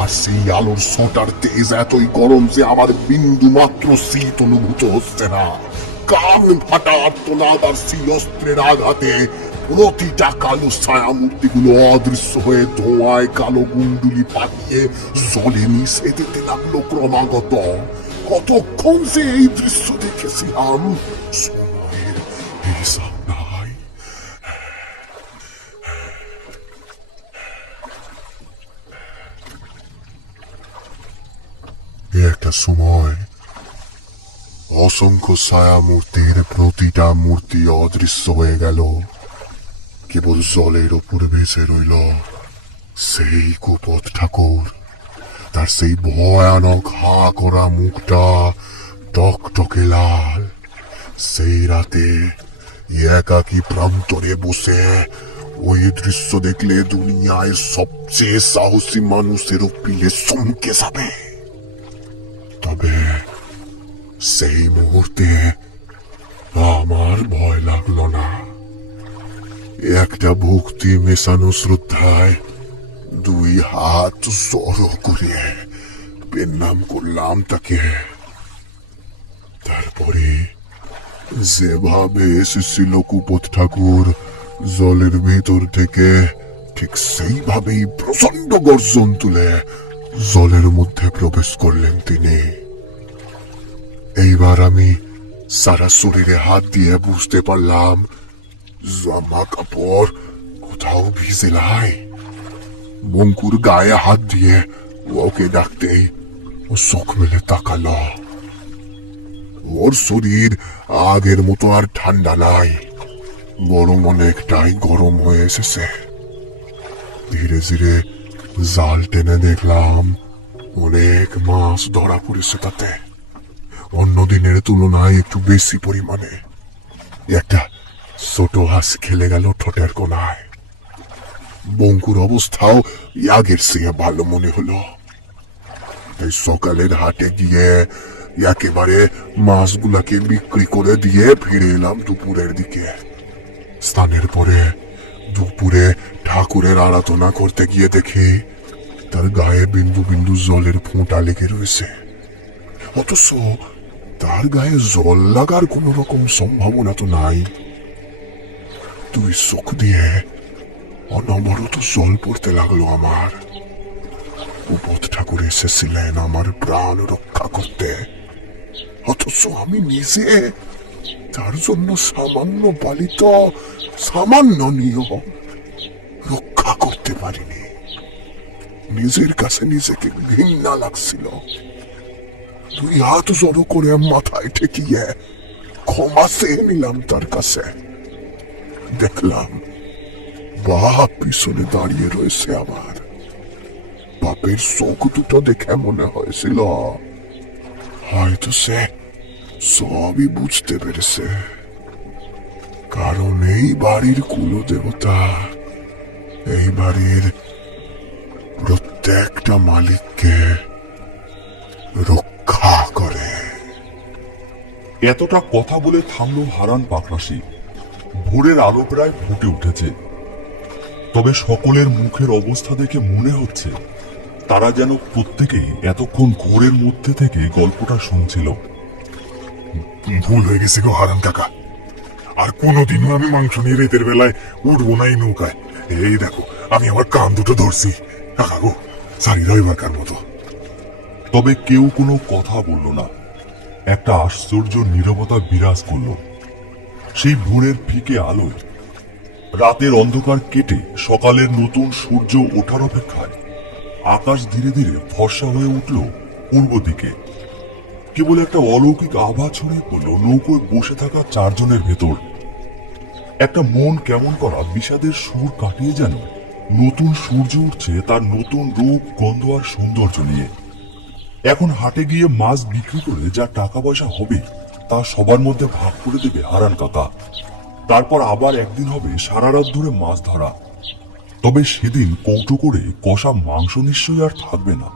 আর সেই আলোর ছোটার তেজ এতই গরম যে আমার বিন্দু মাত্র শীত অনুভূত হচ্ছে না। কান ফাটা আর্তনাদ আর সেই অস্ত্রের আঘাতে প্রতিটা কালো ছায়া মূর্তিগুলো অদৃশ্য হয়ে ধোঁয়ায় কালো গুন্ডুলি পাকিয়ে জলে মিশে যেতে লাগলো ক্রমাগত। কতক্ষণ যে এই দৃশ্য দেখেছিলাম, সময়ের হিসাব সময় অসংখ্য ছায়া মূর্তির প্রতিটা মূর্তি অদৃশ্য হয়ে গেল। কেবল জলের উপর ভেসে রইল সেই কুপথ ঠাকুর, তার সেই ভয়ানক হা করা মুখটা টকটকে লাল। সেই রাতে একাকী প্রান্তরে বসে ওই দৃশ্য দেখলে দুনিয়ায় সবচেয়ে সাহসী মানুষেরও পিলে চমকে যাবে। তবে সেই মুহূর্তে আমার ভয় লাগলো না। একটা ভক্তি মেশানো শ্রদ্ধায় দুই হাত জড়ো করে প্রণাম করলাম তাকে। তারপরে যেভাবে এসেছিল কুপথ ঠাকুর জলের ভেতর থেকে, ঠিক সেইভাবেই প্রচন্ড গর্জন তুলে জলের মধ্যে প্রবেশ করলেন তিনি। এইবার আমি সারা শরীরে হাত দিয়ে বুঝতে পারলাম জামা কাপড় কোথাও ভিজে নাই। বঙ্কুর গায়ে হাত দিয়ে ওকে ডাকতেই ও চোখ মেলে তাকালো। ওর শরীর আগের মতো আর ঠান্ডা নাই, বরং অনেকটাই গরম হয়ে এসেছে। ধীরে ধীরে জাল টেনে দেখলাম অনেক মাছ ধরা পড়েছে তাতে, অন্য দিনের তুলনায় একটু বেশি পরিমাণে। একটা ছোট হাসি খেলে গেল ঠোঁটের কোনায়। বঙ্কুর অবস্থাও আগের চেয়ে ভালো মনে হলো। তাই সকালের হাটে গিয়ে একেবারে মাছগুলাকে বিক্রি করে দিয়ে ফিরে এলাম দুপুরের দিকে। স্নানের পরে দুপুরে ঠাকুরের আরাধনা করতে গিয়ে দেখি তার গায়ে বিন্দু বিন্দু জলের ফোঁটা লেগে রয়েছে, অথচ তার গায়ে জল লাগার কোন রকম সম্ভাবনা তো নাই। দুই চোখ দিয়ে অনবরত জল পড়তে লাগলো আমার। কুপথ ঠাকুর এসেছিলেন আমার প্রাণ রক্ষা করতে, অথচ আমি নিজে তার জন্য সামান্য পালিত সামান্য নিয়ম রক্ষা করতে পারিনি। নিজের কাছে নিজেকে ঘৃণা লাগছিল। দুই হাত জড়ো করে মাথায় ঠেকিয়ে ক্ষমা চেয়ে নিলাম তার কাছে। দেখলাম বাপ পিছনে দাঁড়িয়ে রয়েছে আমার। বাপের চোখ দুটো দেখে মনে হয়েছিল হয়তো সে সবই বুঝতে পেরেছে, কারণ এই বাড়ির কুলদেবতা এই বাড়ির প্রত্যেকটা মালিককে রক্ষা করে। এতটা কথা বলে থামলো হারান পাকরাশি। ভোরের আলো প্রায় ফুটে উঠেছে, তবে সকলের মুখের অবস্থা দেখে মনে হচ্ছে তারা যেন প্রত্যেকেই এতক্ষণ ঘোরের মধ্যে থেকে গল্পটা শুনছিল। ভুল হয়ে গেছে গো হারান কাকা, আর কোনোদিনও আমি মাংস নিয়ে রাতের বেলায় উঠবো না এই নৌকায়। এই দেখো আমি আমার কান দুটো ধরছি। কাকা গো, সারি রইবারকার মতো। তবে কেউ কোনো কথা বলল না। একটা আশ্চর্য নীরবতা বিরাজ করল সেই ভোরের ফিকে আলোয়। রাতের অন্ধকার কেটে সকালের নতুন সূর্য ওঠার অপেক্ষায় আকাশ ধীরে ধীরে ফর্সা হয়ে উঠল পূর্ব দিকে। কেবল একটা অলৌকিক আভা ছড়িয়ে পড়ল নৌকোয় বসে থাকা চারজনের ভেতর। একটা মন কেমন করা বিষাদের সুর কাটিয়ে যেন নতুন সূর্য উঠছে তার নতুন রূপ, গন্ধ আর সৌন্দর্য নিয়ে। এখন হাটে গিয়ে মাছ বিক্রি করে যা টাকা পয়সা হবে তা সবার মধ্যে ভাগ করে দেবে হারান কাকা। তারপর আবার একদিন হবে সারা রাত ধরে মাছ ধরা। তবে সেদিন কৌটো করে কষা মাংস নিশ্চয়ই আর থাকবে না।